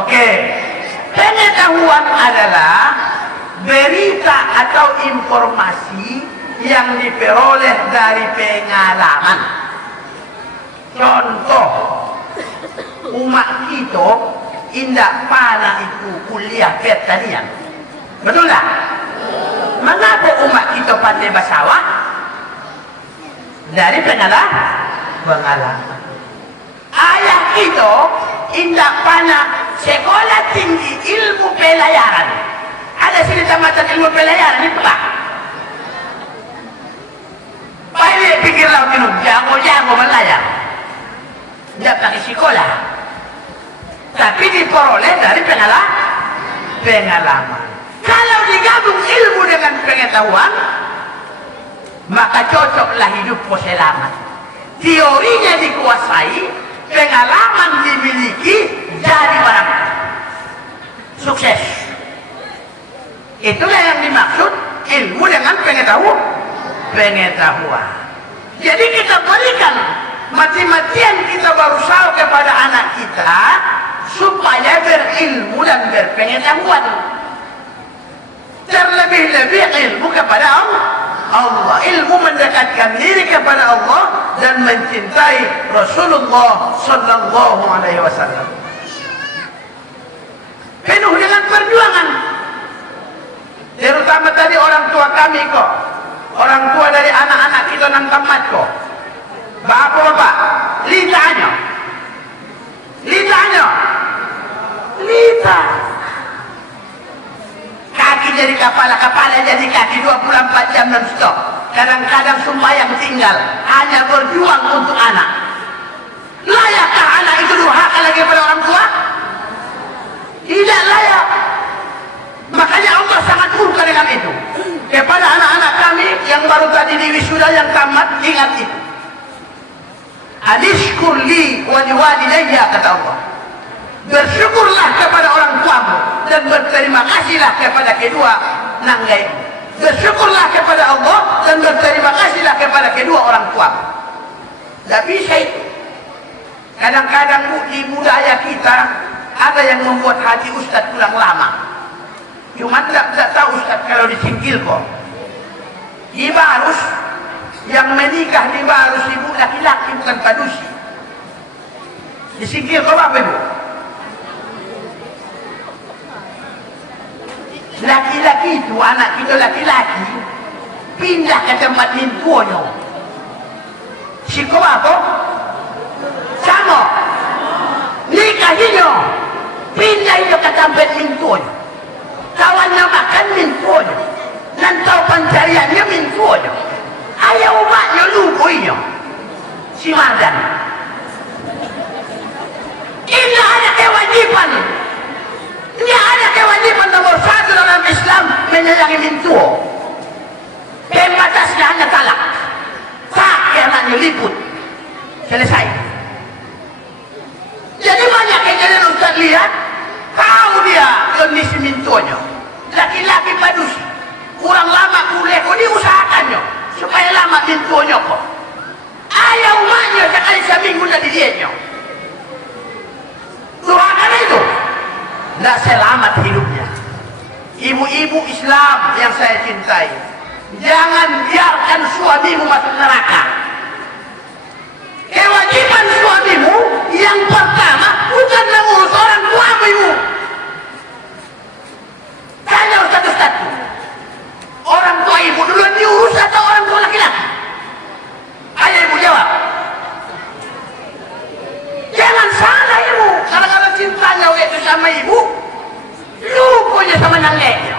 Oke. Pengetahuan adalah berita atau informasi yang diperoleh dari pengalaman. Contoh, umat kita indak pana itu kuliah pertanian. Betul tak? Mengapa umat kita pandai bersawah? Dari pengalaman. Ayah kita indak pana sekolah tinggi ilmu pelayaran. Ada sini tamatan ilmu pelayaran itu pak. Pilih pikir laut itu jago-jago melayar. Tidak pakai sekolah, tapi diperoleh dari pengalaman. Kalau digabung ilmu dengan pengetahuan, maka cocoklah hidup selamat. Teorinya dikuasai, pengalaman dimiliki, jadi barang sukses. Itulah yang dimaksud ilmu dengan pengetahuan. Jadi kita berikan mati-matian, kita berusaha kepada anak kita supaya berilmu dan berpengetahuan. Terlebih-lebih ilmu kepada Allah. Ilmu mendekatkan diri kepada Allah dan mencintai Rasulullah sallallahu alaihi wasallam. Penuh dengan perjuangan. Terutama tadi orang tua kami kok. Orang tua dari anak-anak kita nang tamat kok. Bapak, litanya. Kaki jadi kepala jadi kaki 24 jam non-stop. Kadang-kadang sembahyang tinggal, hanya berjuang untuk anak. Layakkah anak itu durhaka lagi pada orang tua? Tidak layak. Makanya Allah sangat murka dengan itu. Kepada anak-anak kami yang baru tadi di wisuda yang tamat, ingat itu. Anishkur li wa liwalidayya, kata Allah. Bersyukurlah kepada orang tuamu dan berterima kasihlah kepada kedua nanggai. Bersyukurlah kepada Allah dan berterima kasihlah kepada kedua orang tuamu. Tidak bisa itu. Kadang-kadang di budaya kita ada yang membuat hati Ustaz pulang lama. Cuma tidak tahu Ustaz kalau disingkil kok. Ibarus yang menikah di barus ibu laki-laki bukan padusi. Disingkir kok apa ibu? Laki-laki itu, anak kita laki-laki pindah ke tempat mintuonya. Si kok apa? Sama nikahinya pindah itu ke tempat mintuonya. Kawannya makan mintuonya, nantau pencariannya mintuonya. Ayah umatnya lukuinya si Mardan. Ini ada kewajiban. Ini ada kewajiban nomor 1 dalam Islam, menyayangi mintuo. Pembatasnya hanya talak. Tak anaknya liput. Selesai. Jadi banyak kejadian Ustaz lihat, tahu dia kondisi mintuonya. Laki-laki padusi. Kurang lama kuliah, kok diusahakannya supaya lama mintuonya kok. Ayah umatnya sekali seminggu dari dianya. Doakan itu. Tidak selamat hidupnya. Ibu-ibu Islam yang saya cintai, jangan biarkan suamimu masuk neraka. Kewajiban suamimu yang pertama bukan mengurus orang tuamu, ibu. Tanya ustaz-ustaz, orang tua ibu duluan diurus atau orang tua laki-laki? Ayo ibu jawab. Jangan salah ibu, kadang-kadang cintanya itu sama ibu, lupanya sama neneknya.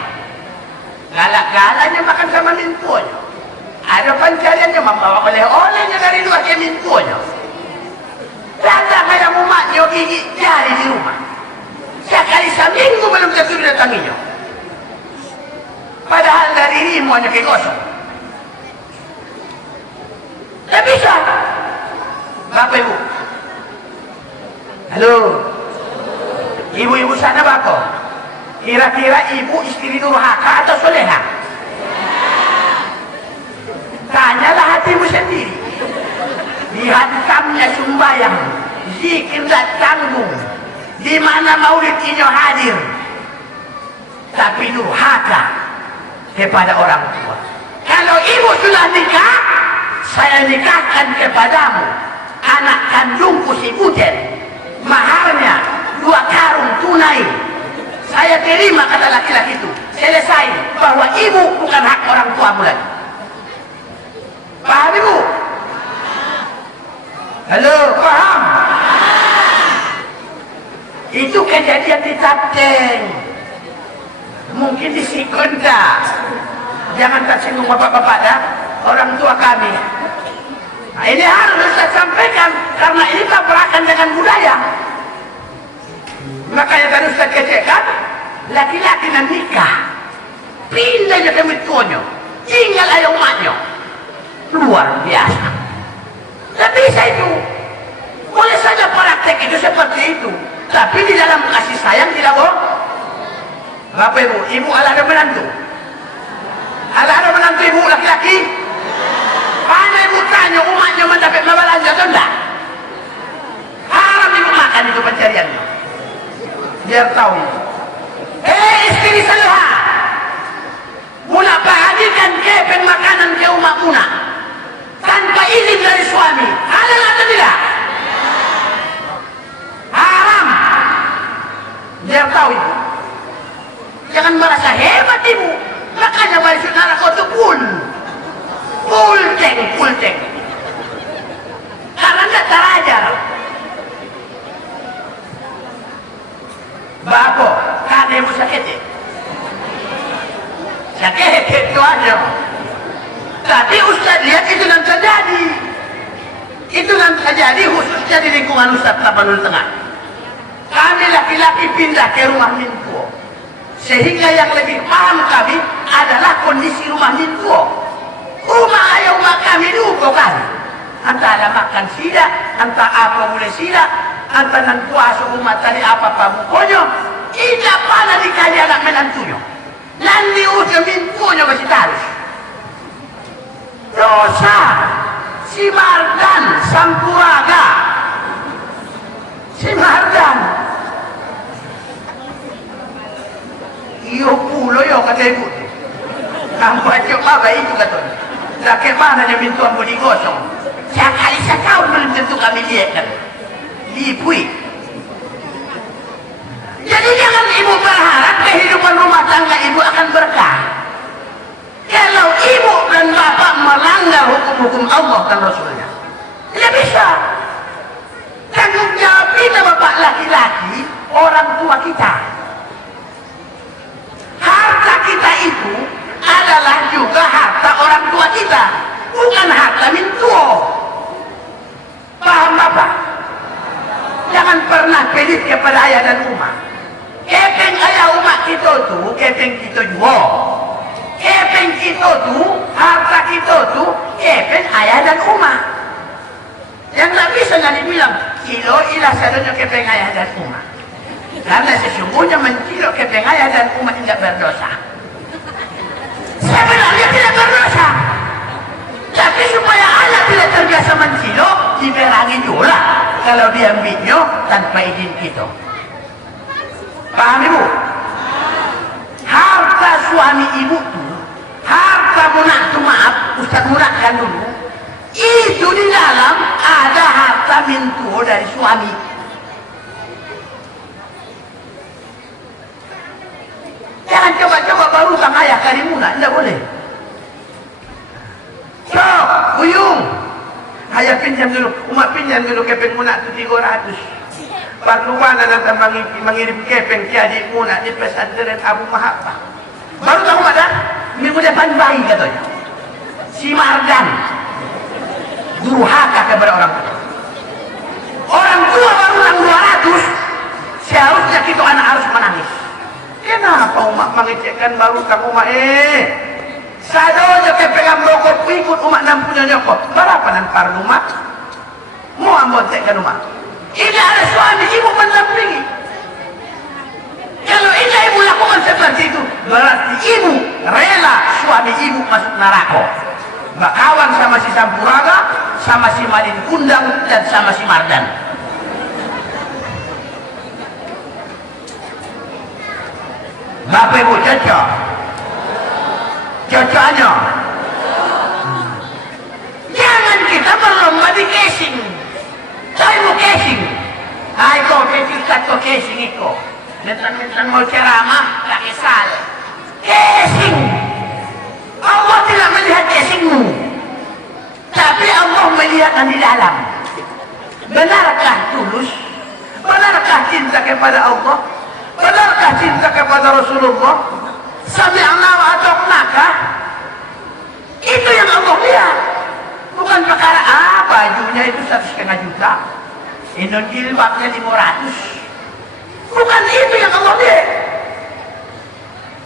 Galak-galaknya makan sama mintuanya. Ada pencariannya membawa oleh-olehnya dari luar ke mintuanya. Datang kayak umatnya gigi jari di rumah. Sekali seminggu belum tentu didatanginya. Padahal dari ini semuanya kayak gosong. Tak bisa. Bapak ibu. Halo. Ibu-ibu sana bapak. Kira-kira ibu istri durhaka atau soleha? Tanyalah hatimu sendiri. Lihat kamnya sembahyang, zikir dan tanggung, di mana maulid ini hadir, tapi durhaka kepada orang tua. Kalau ibu sudah nikah, saya nikahkan kepadamu anak kandungku si Butet, maharnya 2 karung tunai. Saya terima, kata laki-laki itu. Selesai, bahwa ibu bukan hak orang tuamu lagi. Paham ibu? Halo, paham? Itu kejadian di Tapteng, mungkin di Sikonda. Jangan tersinggung bapak-bapak dah, orang tua kami. Nah, ini harus saya sampaikan karena ini tabrakan dengan budaya. Makanya tadi Ustaz katakan, laki-laki dan nikah, pindahnya ke mitkonyo, tinggal ayah umatnya. Luar biasa. Tak bisa itu. Boleh saja praktek itu seperti itu, tapi di dalam kasih sayang tidak bohong. Bapak ibu, ibu ada menantu. Ada menantu ibu laki-laki. Mana ibu tanya umatnya mendapat mabalanja atau enggak? Haram ibu makan itu pencariannya. Biar tahu. Istri saya, mula bahagikan kepeng makanan ke umat muna tanpa izin dari suami, halal atau tidak? Haram. Biar tahu ibu. Jangan merasa hebat ibu. Makanya balik saudara kau itu pulteng. Karena tidak terajar. Bako, kan ibu sakit ya? Sakit itu aja. Tapi Ustaz lihat itu yang terjadi. Itu yang terjadi khususnya di lingkungan Ustaz Tapanuli Tengah. Kami laki-laki pindah ke rumah mintuo. Sehingga yang lebih paham kami adalah kondisi rumah mintuo. Rumah ayah rumah kami dulu kan. Entah ada makan sida, entah apa boleh sida, entah nan puasa umat tadi apa pokoknya. Tidak pernah dikali anak menantunya. Nanti usia mintuonya masih tahu. Dosa si Mardan Sampuraga, si Mardan iyo pulo yo kata ibu tu kamu aja apa itu kata lah kemana dia mintuan budi gosong sekali setahun belum tentu kami lihat kan lipui. Jadi jangan ibu berharap kehidupan rumah tangga ibu akan berkah. Kalau ibu dan bapak melanggar hukum-hukum Allah dan Rasulnya, tidak bisa. Tanggung jawab kita bapak laki-laki, orang tua kita. Harta kita itu adalah juga harta orang tua kita, bukan harta mintuo. Paham bapak? Jangan pernah pelit kepada ayah dan umat. Kepeng ayah umat kita tu, kepeng kita juga. Kepeng kita tu, harta kita tu, kepeng ayah dan umat. Yang tak bisa nanti bilang, kilo ilah sadonya kepeng ayah dan umat. Karena sesungguhnya mencilok kepeng ayah dan umat tidak berdosa. Sebenarnya tidak berdosa. Tapi supaya anak tidak terbiasa mencilok, diberangi juga kalau diambilnya tanpa izin kita. Paham ibu? Harta pernikahan dulu, itu di dalam ada harta mintu dari suami. Jangan coba-coba baru kang ayah karimuna, tidak boleh. Sok, buyung, ayah pinjam dulu, umat pinjam dulu kepeng muna itu 300. Perlu mana nanti mengirim kepeng ke adik muna di pesantren Abu Mahabbah. Baru tahu pada minggu depan bayi katanya. Si Mardan durhaka kepada orang tua. Orang tua baru yang 200, seharusnya kita anak harus menangis. Kenapa umat mengecekkan baru tak umat sadonya kepengan bokop ikut umat nampunya nyokop. Berapa nan parlu umat? Mau ambotekkan umat. Ini ada suami ibu mendampingi. Kalau ini ibu lakukan seperti itu, berarti ibu rela suami ibu masuk neraka. Bakawan sama si Sampuraga, sama si Madin Kundang, dan sama si Mardan. Bapak ibu cocok? Cocoknya? Jangan kita berlomba di casing. Saya mau casing. Hai kau casing, kau casing itu. Mentang-mentang mau ceramah, tak kesal. Casing. Allah tidak melihat casingmu, tapi Allah melihat yang di dalam. Benarkah tulus? Benarkah cinta kepada Allah? Benarkah cinta kepada Rasulullah? Sami'na wa ata'naka. Itu yang Allah lihat. Bukan perkara bajunya itu 1,5 juta, inon jilbabnya 500. Bukan itu yang Allah lihat.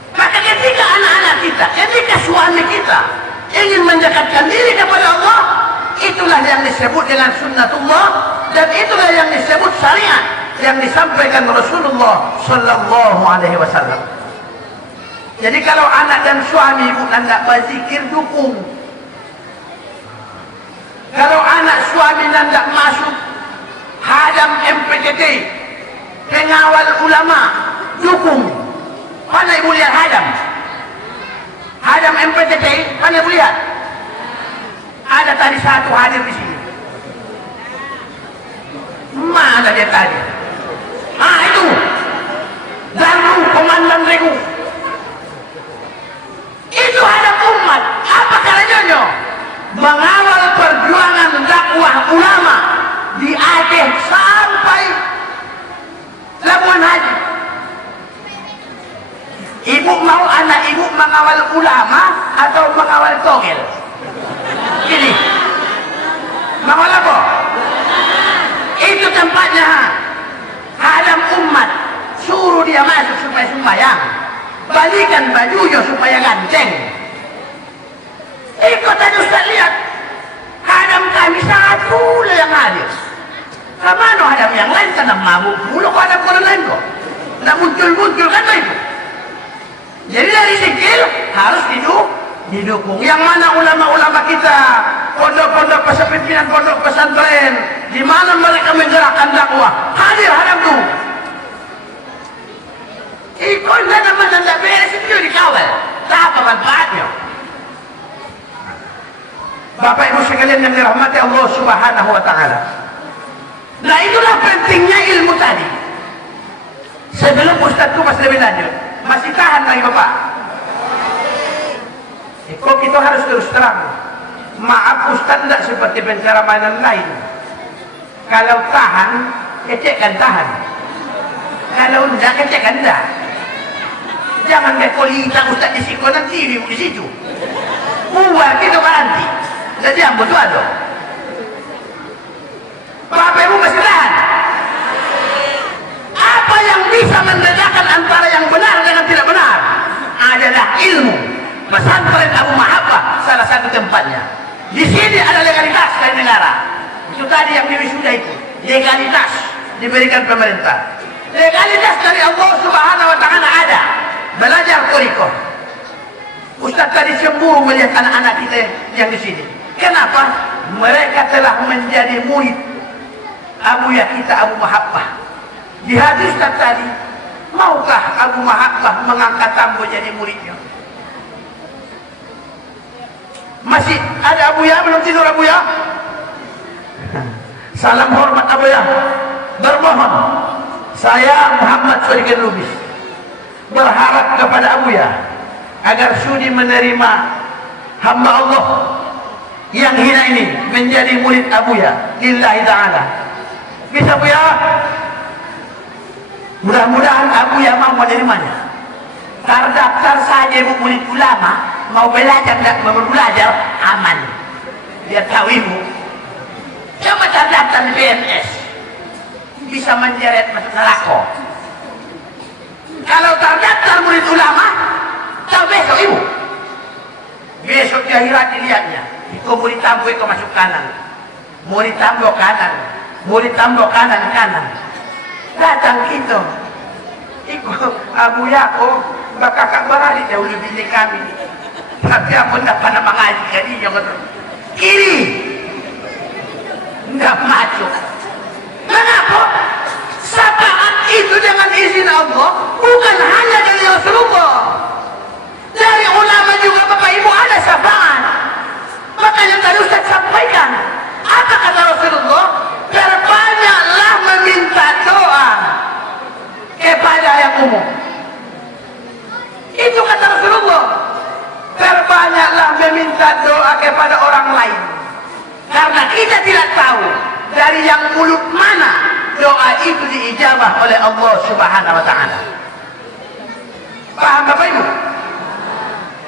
Maka ketika anak-anak kita, ketika suami kita ingin mendekatkan diri kepada Allah, itulah yang disebut dengan sunnatullah, dan itulah yang disebut syariat yang disampaikan Rasulullah Sallallahu Alaihi Wasallam. Jadi kalau anak dan suami bukan tidak berzikir, dukung. Kalau anak suami tidak masuk hadam MPTT, pengawal ulama, dukung. Mana ibu lihat hadam? Hadam MPTT, mana ibu lihat? Ada tadi satu hadir di sini. Mana dia tadi? Itu Darul Komandan Regu. Itu hadam umat. Apa karenanya? Mengawal perjuangan dakwah ulama di Aceh sampai Labuan Haji. Ibu mau anak ibu mengawal ulama atau mengawal togel? Ini mengawal apa? Itu tempatnya. Hadam umat, suruh dia masuk supaya sembahyang, balikan bajunya supaya ganteng. Ikut aja Ustaz lihat, hadam kami satu yang hadir. Kemana hadam yang lain? Karena mabuk mulu kok hadam orang lain kok. Tidak muncul-muncul kan itu. Jadi dari sikil harus didukung. Yang mana ulama-ulama kita, pondok-pondok pesantren, pondok pesantren, di mana mereka menggerakkan dakwah, hadir hadam tuh. Ikut dan mana tidak beres itu dikawal. Tak apa manfaatnya. Bapak ibu sekalian yang dirahmati Allah Subhanahu wa Ta'ala. Nah itulah pentingnya ilmu tadi. Sebelum Ustaz itu masih lebih lanjut, masih tahan lagi Bapak? Kok kita harus terus terang. Maaf Ustaz tidak seperti penceramahan lain. Kalau tahan, kecekkan tahan. Kalau tidak, kecekkan tidak. Jangan bekolita Ustaz di situ nanti di situ. Buat kita berhenti. Jadi yang butuh ada. Bapak ibu masih tahan? Apa yang bisa membedakan antara yang benar dengan tidak benar adalah ilmu. Pesantren Abu Mahabbah salah satu tempatnya. Di sini ada legalitas dari negara. Itu tadi yang diwisuda itu. Legalitas diberikan pemerintah. Legalitas dari Allah Subhanahu wa Ta'ala ada. Belajar torikoh. Ustaz tadi cemburu melihat anak-anak kita yang di sini. Kenapa? Mereka telah menjadi murid Abuya kita Abu Mahabbah. Di hadis tadi, maukah Abu Mahabbah mengangkat Ambo jadi muridnya? Masih ada Abuya, belum tidur Abuya? Salam hormat Abuya. Bermohon, saya Muhammad Sodikin Lubis berharap kepada Abuya agar sudi menerima hamba Allah yang hina ini menjadi murid Abuya lillahi ta'ala. Bisa Abuya? Mudah-mudahan Abuya mau menerimanya. Terdaftar saja ibu murid ulama, mau belajar dan mau belajar aman. Biar tahu ibu. Coba terdaftar di BMS, bisa menjeret masuk neraka. Kalau terdaftar murid ulama, tahu besok ibu. Besok di akhirat dilihatnya. Itu murid tambo itu masuk kanan, murid tambo kanan, murid tambo kanan. Datang gitu. Iku Abu Yaakob bakakak berani jauh lebih dari kami. Tapi aku tidak pernah mengaji jadi yang kiri tidak maju. Kenapa? Syafaat itu dengan izin Allah bukan hanya dari Rasulullah, dari ulama juga bapak ibu ada syafaat. Makanya tadi Ustaz sampaikan apa kata Rasulullah? Perbanyaklah meminta doa kepada yang umum. Itu kata Rasulullah. Perbanyaklah meminta doa kepada orang lain. Karena kita tidak tahu dari yang mulut mana doa itu diijabah oleh Allah Subhanahu wa ta'ala. Paham Bapak Ibu?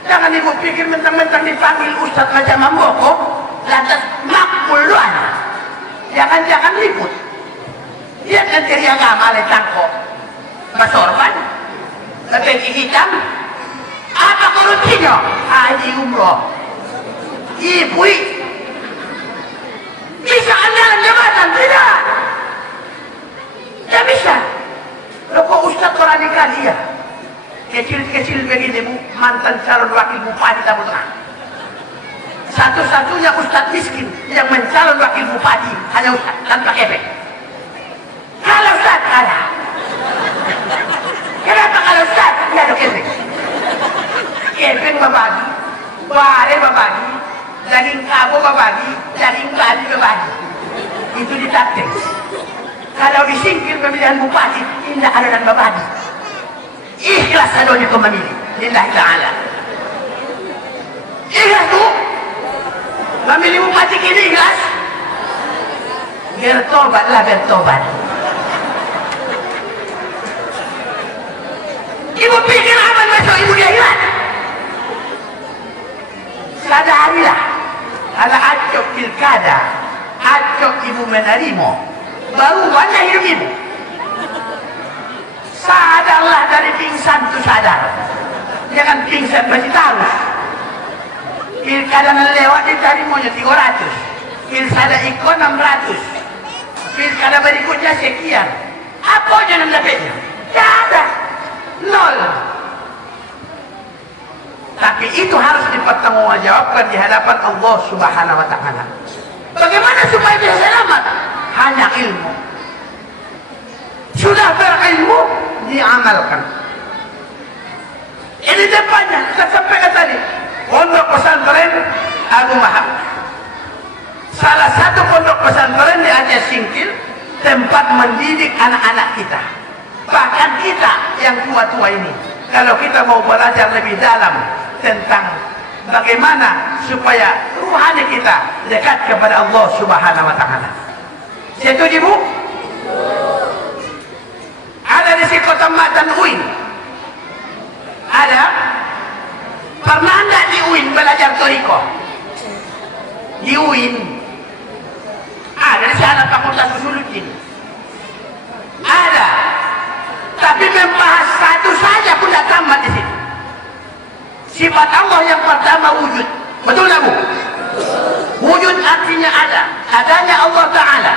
Jangan ibu pikir mentang-mentang dipanggil Ustaz macam Mamboko lantas makmul doa. Jangan-jangan liput. Lihat nanti yang agama oleh tangkok masorban, lebih hitam, apa korupsinya? Haji umroh, ibu, bisa andalan jabatan? Tidak, tidak bisa. Loh kok Ustaz radikal? Iya, kecil-kecil begini bu, mantan calon wakil bupati Tambun Tengah. Satu-satunya Ustaz miskin yang mencalon wakil bupati hanya Ustaz tanpa kepek. Kalau Ustaz kalah. Kenapa kalau Ustaz tidak ada kepeng? Kepeng berbagi, bare berbagi, daging kabo berbagi, daging babi berbagi. Itu ditaktik. Kalau disingkir pemilihan bupati, tidak ada dan berbagi. Ikhlas adanya kau memilih, lillahi ta'ala. Ikhlas tu, memilih bupati kini ikhlas. Bertobatlah bertobat. Ibu pikir aman masuk ibu di akhirat? Sadarilah, kalau acok pilkada, acok ibu menerima, baru banyak hidup ibu. Sadarlah dari pingsan itu sadar. Jangan pingsan masih tahu. Pilkada lewat ditarimanya 300, pilkada ikut 600, pilkada berikutnya sekian. Apa aja yang dapatnya? Tidak ada. Nol. Tapi itu harus dipertanggungjawabkan di hadapan Allah Subhanahu wa ta'ala. Bagaimana supaya bisa selamat? Hanya ilmu. Sudah berilmu, diamalkan. Ini depannya, kita sampaikan tadi. Pondok pesantren Abu Mahab. Salah satu pondok pesantren di Aceh Singkil, tempat mendidik anak-anak kita. Bahkan kita yang tua-tua ini, kalau kita mau belajar lebih dalam tentang bagaimana supaya ruhani kita dekat kepada Allah Subhanahu wa ta'ala. Setuju Bu? Ada di Kota Matan UIN. Ada. Pernah enggak di UIN belajar toriko? Di UIN. Ada di sana Fakultas Usuluddin. Ada. Tapi membahas satu saja pun tidak tamat di situ. Sifat Allah yang pertama wujud. Betul tak Bu? Wujud artinya ada. Adanya Allah Ta'ala.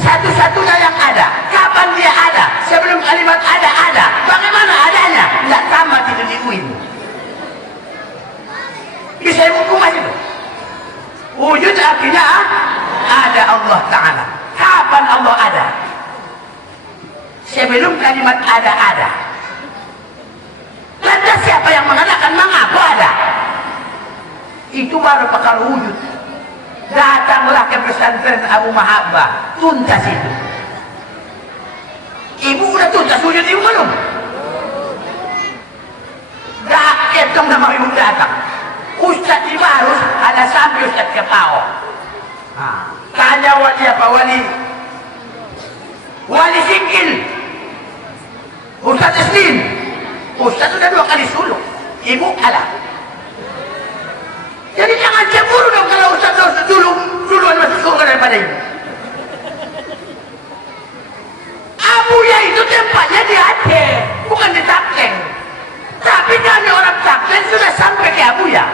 Satu-satunya yang ada. Kapan dia ada? Sebelum kalimat ada. Bagaimana adanya? Tidak tamat itu di UIN. Bisa ibu kumas itu. Wujud artinya ada Allah Ta'ala. Kapan Allah ada? Sebelum kalimat ada. Lantas siapa yang mengatakan mengapa ada? Itu baru perkara wujud. Datanglah ke pesantren Abu Mahabbah, tuntas itu. Ibu udah tuntas wujud ibu belum? Dah ketong nama ibu datang. Ustaz Ibarus ada sampai Ustaz Kepao. Tanya wali apa? Wali Singkil, Ustaz Isnin. Ustaz sudah 2 kali suluk, ibu kalah. Jadi jangan cemburu dong kalau Ustaz duluan masuk surga daripada ibu. Abuya itu tempatnya di Aceh, bukan di Takleng. Tapi kami orang Takleng sudah sampai ke Abuya.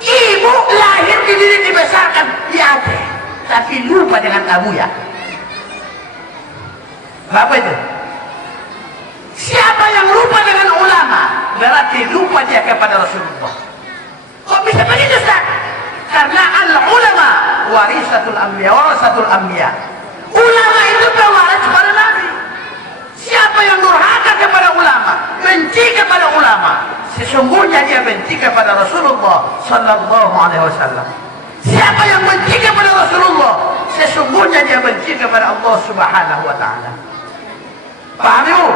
Ibu lahir dididik dibesarkan di Aceh, tapi lupa dengan Abuya. Apa itu? Siapa yang lupa dengan ulama, berarti lupa dia kepada Rasulullah. Kok bisa begitu, Ustaz? Karena al-ulama warisatul anbiya, warasatul anbiya. Ulama itu pewaris para nabi. Siapa yang durhaka kepada ulama, benci kepada ulama, sesungguhnya dia benci kepada Rasulullah sallallahu alaihi wasallam. Siapa yang benci kepada Rasulullah, sesungguhnya dia benci kepada Allah Subhanahu wa taala. Paham ibu?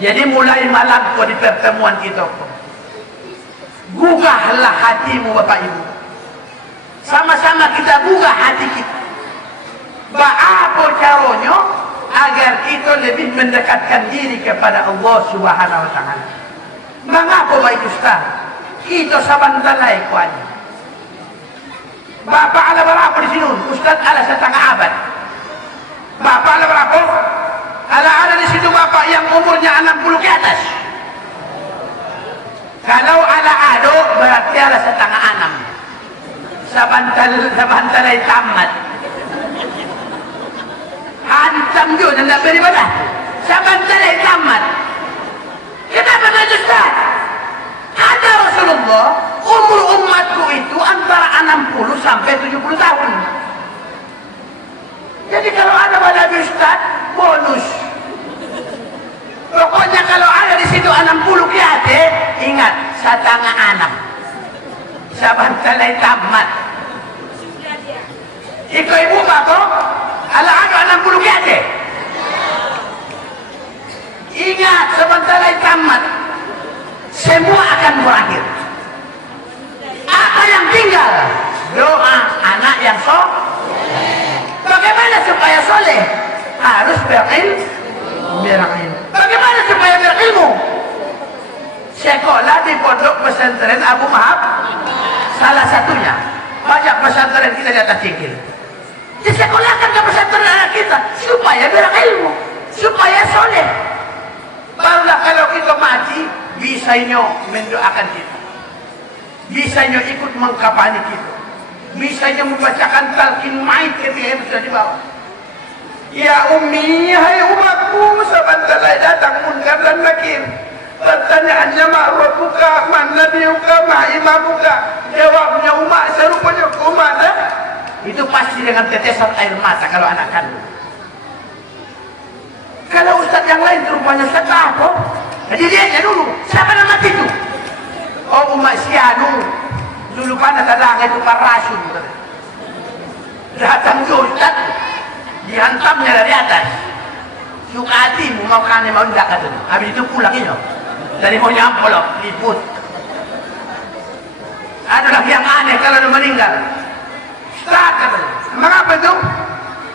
Jadi mulai malam kok di pertemuan kita kok, gugahlah hatimu Bapak Ibu. Sama-sama kita gugah hati kita. Apa caranya agar kita lebih mendekatkan diri kepada Allah Subhanahu wa taala? Mengapa Bapak Ustaz? Kita sabantalai kuanya. Bapak ala berapa di sini? Ustaz ala setengah abad. Bapak ala berapa? Ada di situ bapak yang umurnya 60 ke atas. Kalau ala ado berarti ala setengah 6. Sabantalai tamat. Hantam juga tidak beribadah. Sabantalai tamat. Kenapa begitu Ustaz? Ada Rasulullah, umur umatku itu antara 60 sampai 70 tahun. Jadi kalau ada pada Ustaz, bonus. Pokoknya kalau ada di situ 60 ke atas, ingat setengah 6. Sabantalai tamat. Iko ibu bapak, ala ada 60 ke atas. Ingat sabantalai tamat. Semua akan berakhir. Apa yang tinggal? Doa anak yang soleh. Bagaimana supaya soleh? Harus berilmu. Bagaimana supaya berilmu? Sekolah di pondok pesantren Abu Mahab salah satunya. Banyak pesantren kita di atas Cingkil. Disekolahkan ke pesantren anak kita supaya berilmu, supaya soleh. Barulah kalau kita mati, bisanya mendoakan kita, bisanya ikut mengkapani kita, bisanya membacakan talqin maid ketika sudah dibawa. Ya ummi, hai umatku, sabantalai datang munkar dan nakir. Pertanyaannya ma rabbuka, man nabiyuka, ma imamuka. Jawabnya umat serupanya umat. Itu pasti dengan tetesan air mata kalau anak kandung. Kalau ustaz yang lain rupanya ustaz apa? Jadi lihatnya dulu, siapa nama itu? Oh umat sianu. Dulu mana tadang itu parasun. Datang ke ustaz, dihantamnya dari atas. Suka hatimu mau kane mau tidak katanya. Habis itu pulang ini. Dari mau nyampolok, liput. Ada lagi yang aneh kalau dia meninggal. Ustaz katanya. Mengapa itu?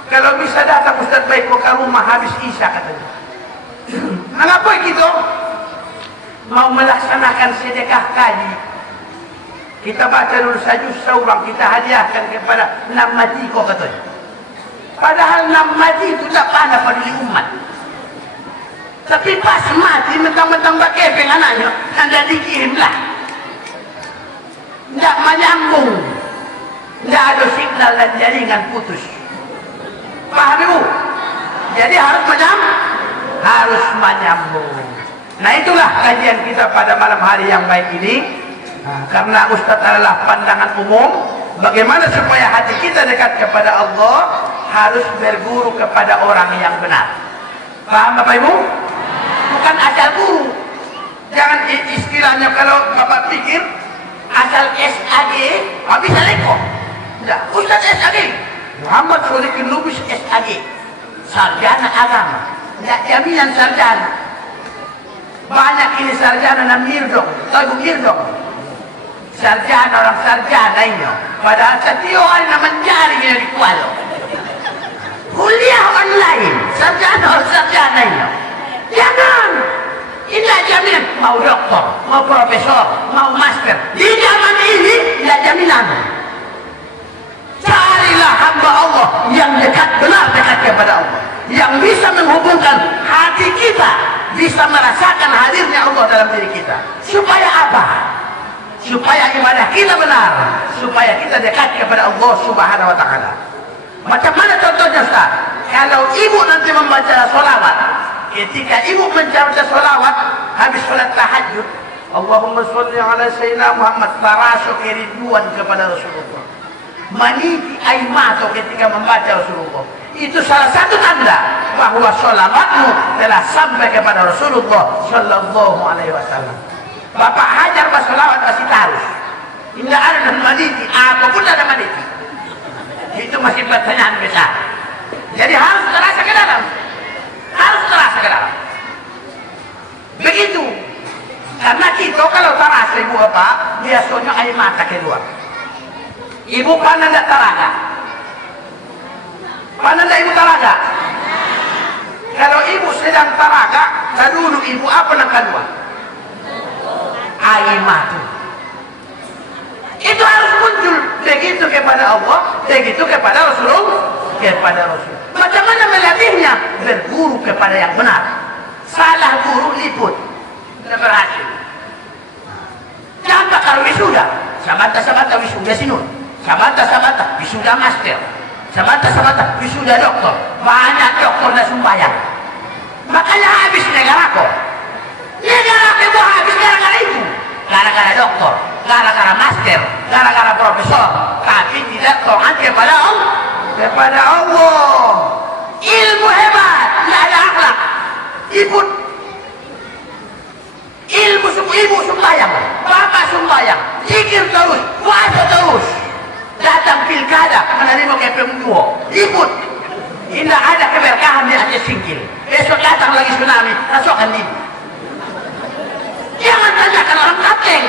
Kalau bisa datang Ustaz baik ke rumah habis Isya katanya. Mengapa gitu? Mau melaksanakan sedekah kaji. Kita baca dulu saja seorang, kita hadiahkan kepada Namatiko katanya. Padahal Namati itu tak pandai peduli umat. Tapi pas mati mentang-mentang bakepeng anaknya, anda dikirimlah. Tidak menyambung. Tidak ada signal dan jaringan putus. Paham ibu? Jadi harus menyambung. Nah itulah kajian kita pada malam hari yang baik ini. Karena Ustaz adalah pandangan umum, bagaimana supaya hati kita dekat kepada Allah, harus berguru kepada orang yang benar. Paham Bapak Ibu? Bukan asal guru. Jangan istilahnya kalau Bapak pikir asal SAG, bisa leko. Enggak, Ustaz SAG. Muhammad Solikin Lubis SAG. Sarjana agama. Enggak jaminan sarjana. Banyak ini sarjana dan mirdong. Tahu mirdong? Sarjana orang sarjana ini. Padahal setiap hari mencari yang di Kuala. Kuliah online. Sarjana orang sarjana ini. Jangan. Tidak jaminan. Mau doktor, mau profesor, mau master. Di zaman ini tidak jaminan. Carilah hamba Allah yang dekat, benar dekat kepada Allah. Yang bisa menghubungkan hati kita, bisa merasakan hadirnya Allah dalam diri kita. Supaya apa? Supaya ibadah kita benar, supaya kita dekat kepada Allah Subhanahu wa Ta'ala. Macam mana contohnya, Ustaz? Kalau ibu nanti membaca sholawat, ketika ibu membaca sholawat habis sholat tahajud, Allahumma sholli ala sayyidina Muhammad, tarasu kerinduan kepada Rasulullah, meniti air mata ketika membaca Rasulullah. Itu salah satu tanda bahwa sholawatmu telah sampai kepada Rasulullah Sallallahu Alaihi Wasallam. Bapak Hajar bersolawat masih tarus. Tidak ada dan meniti, apapun ada meniti. Itu masih pertanyaan besar. Jadi harus terasa ke dalam. Harus terasa ke dalam. Begitu. Karena kita kalau terasa ibu bapak, biasanya air mata keluar. Ibu pandang tak teraga. Pandang tak ibu teraga? Kalau ibu sedang teraga, dulu ibu apa nak keluar? Air mata. Itu harus muncul. Begitu kepada Allah, begitu kepada Rasulullah, kepada Rasul. Macam mana melatihnya? Berguru kepada yang benar. Salah guru liput, tidak berhasil. Jangan kalau wisuda, sabata wisuda sinun, sabata wisuda master, sabata wisuda doktor. Banyak doktor dan sembahyang. Makanya habis negara kok. Negara kok habis gara-gara itu. Gara-gara doktor, gara-gara master, gara-gara profesor, tapi tidak taat kepada Allah. Kepada Allah. Ilmu hebat, tidak ada akhlak. Ibu sembahyang, bapak sembahyang, zikir terus, puasa terus. Datang pilkada, menerima KPM2, ikut. Tidak ada keberkahan di Aceh Singkil. Besok datang lagi tsunami, rasakan ibu. Jangan tanyakan orang Tapteng.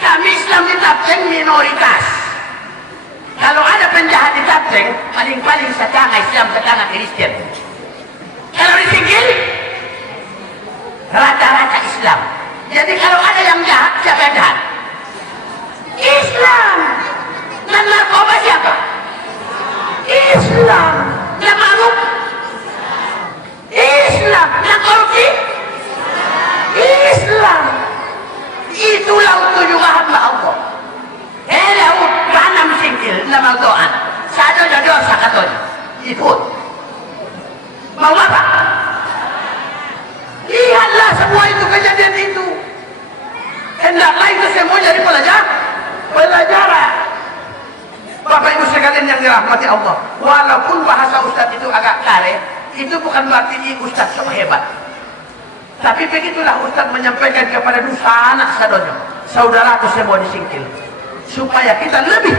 Kami Islam di Tapteng minoritas. Kalau ada penjahat di Tapteng, paling-paling setengah Islam, setengah Kristen. Kalau di Singkil, rata-rata Islam. Jadi kalau ada yang jahat, siapa yang jahat? Islam. Dan narkoba siapa? Islam. Dan mabuk? Islam. Dan korupsi? Islam. Itulah tujuan hamba Allah. Laut tanam Singkil nama doan. Satu dosa katanya. Ikut. Mau apa? Lihatlah semua itu kejadian itu. Hendaklah itu semua jadi pelajaran. Bapak Ibu sekalian yang dirahmati Allah. Walaupun bahasa Ustaz itu agak kare, itu bukan berarti Ustaz sok hebat. Tapi begitulah Ustaz menyampaikan kepada dosa anak sadonyo, saudaraku semua di Singkil, supaya kita lebih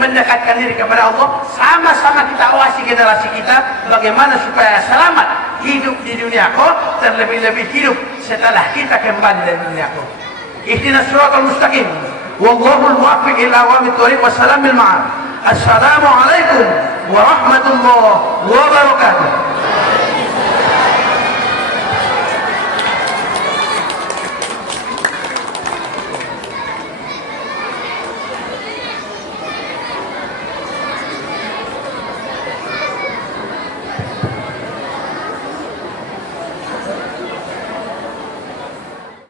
mendekatkan diri kepada Allah. Sama-sama kita awasi generasi kita bagaimana supaya selamat hidup di dunia ko, terlebih-lebih hidup setelah kita kembali dari dunia ko. Ihdinas siratal mustaqim. Wallahul muwaffiq ila aqwamit thoriq. Wassalamul ma'ad. Assalamualaikum warahmatullahi wabarakatuh.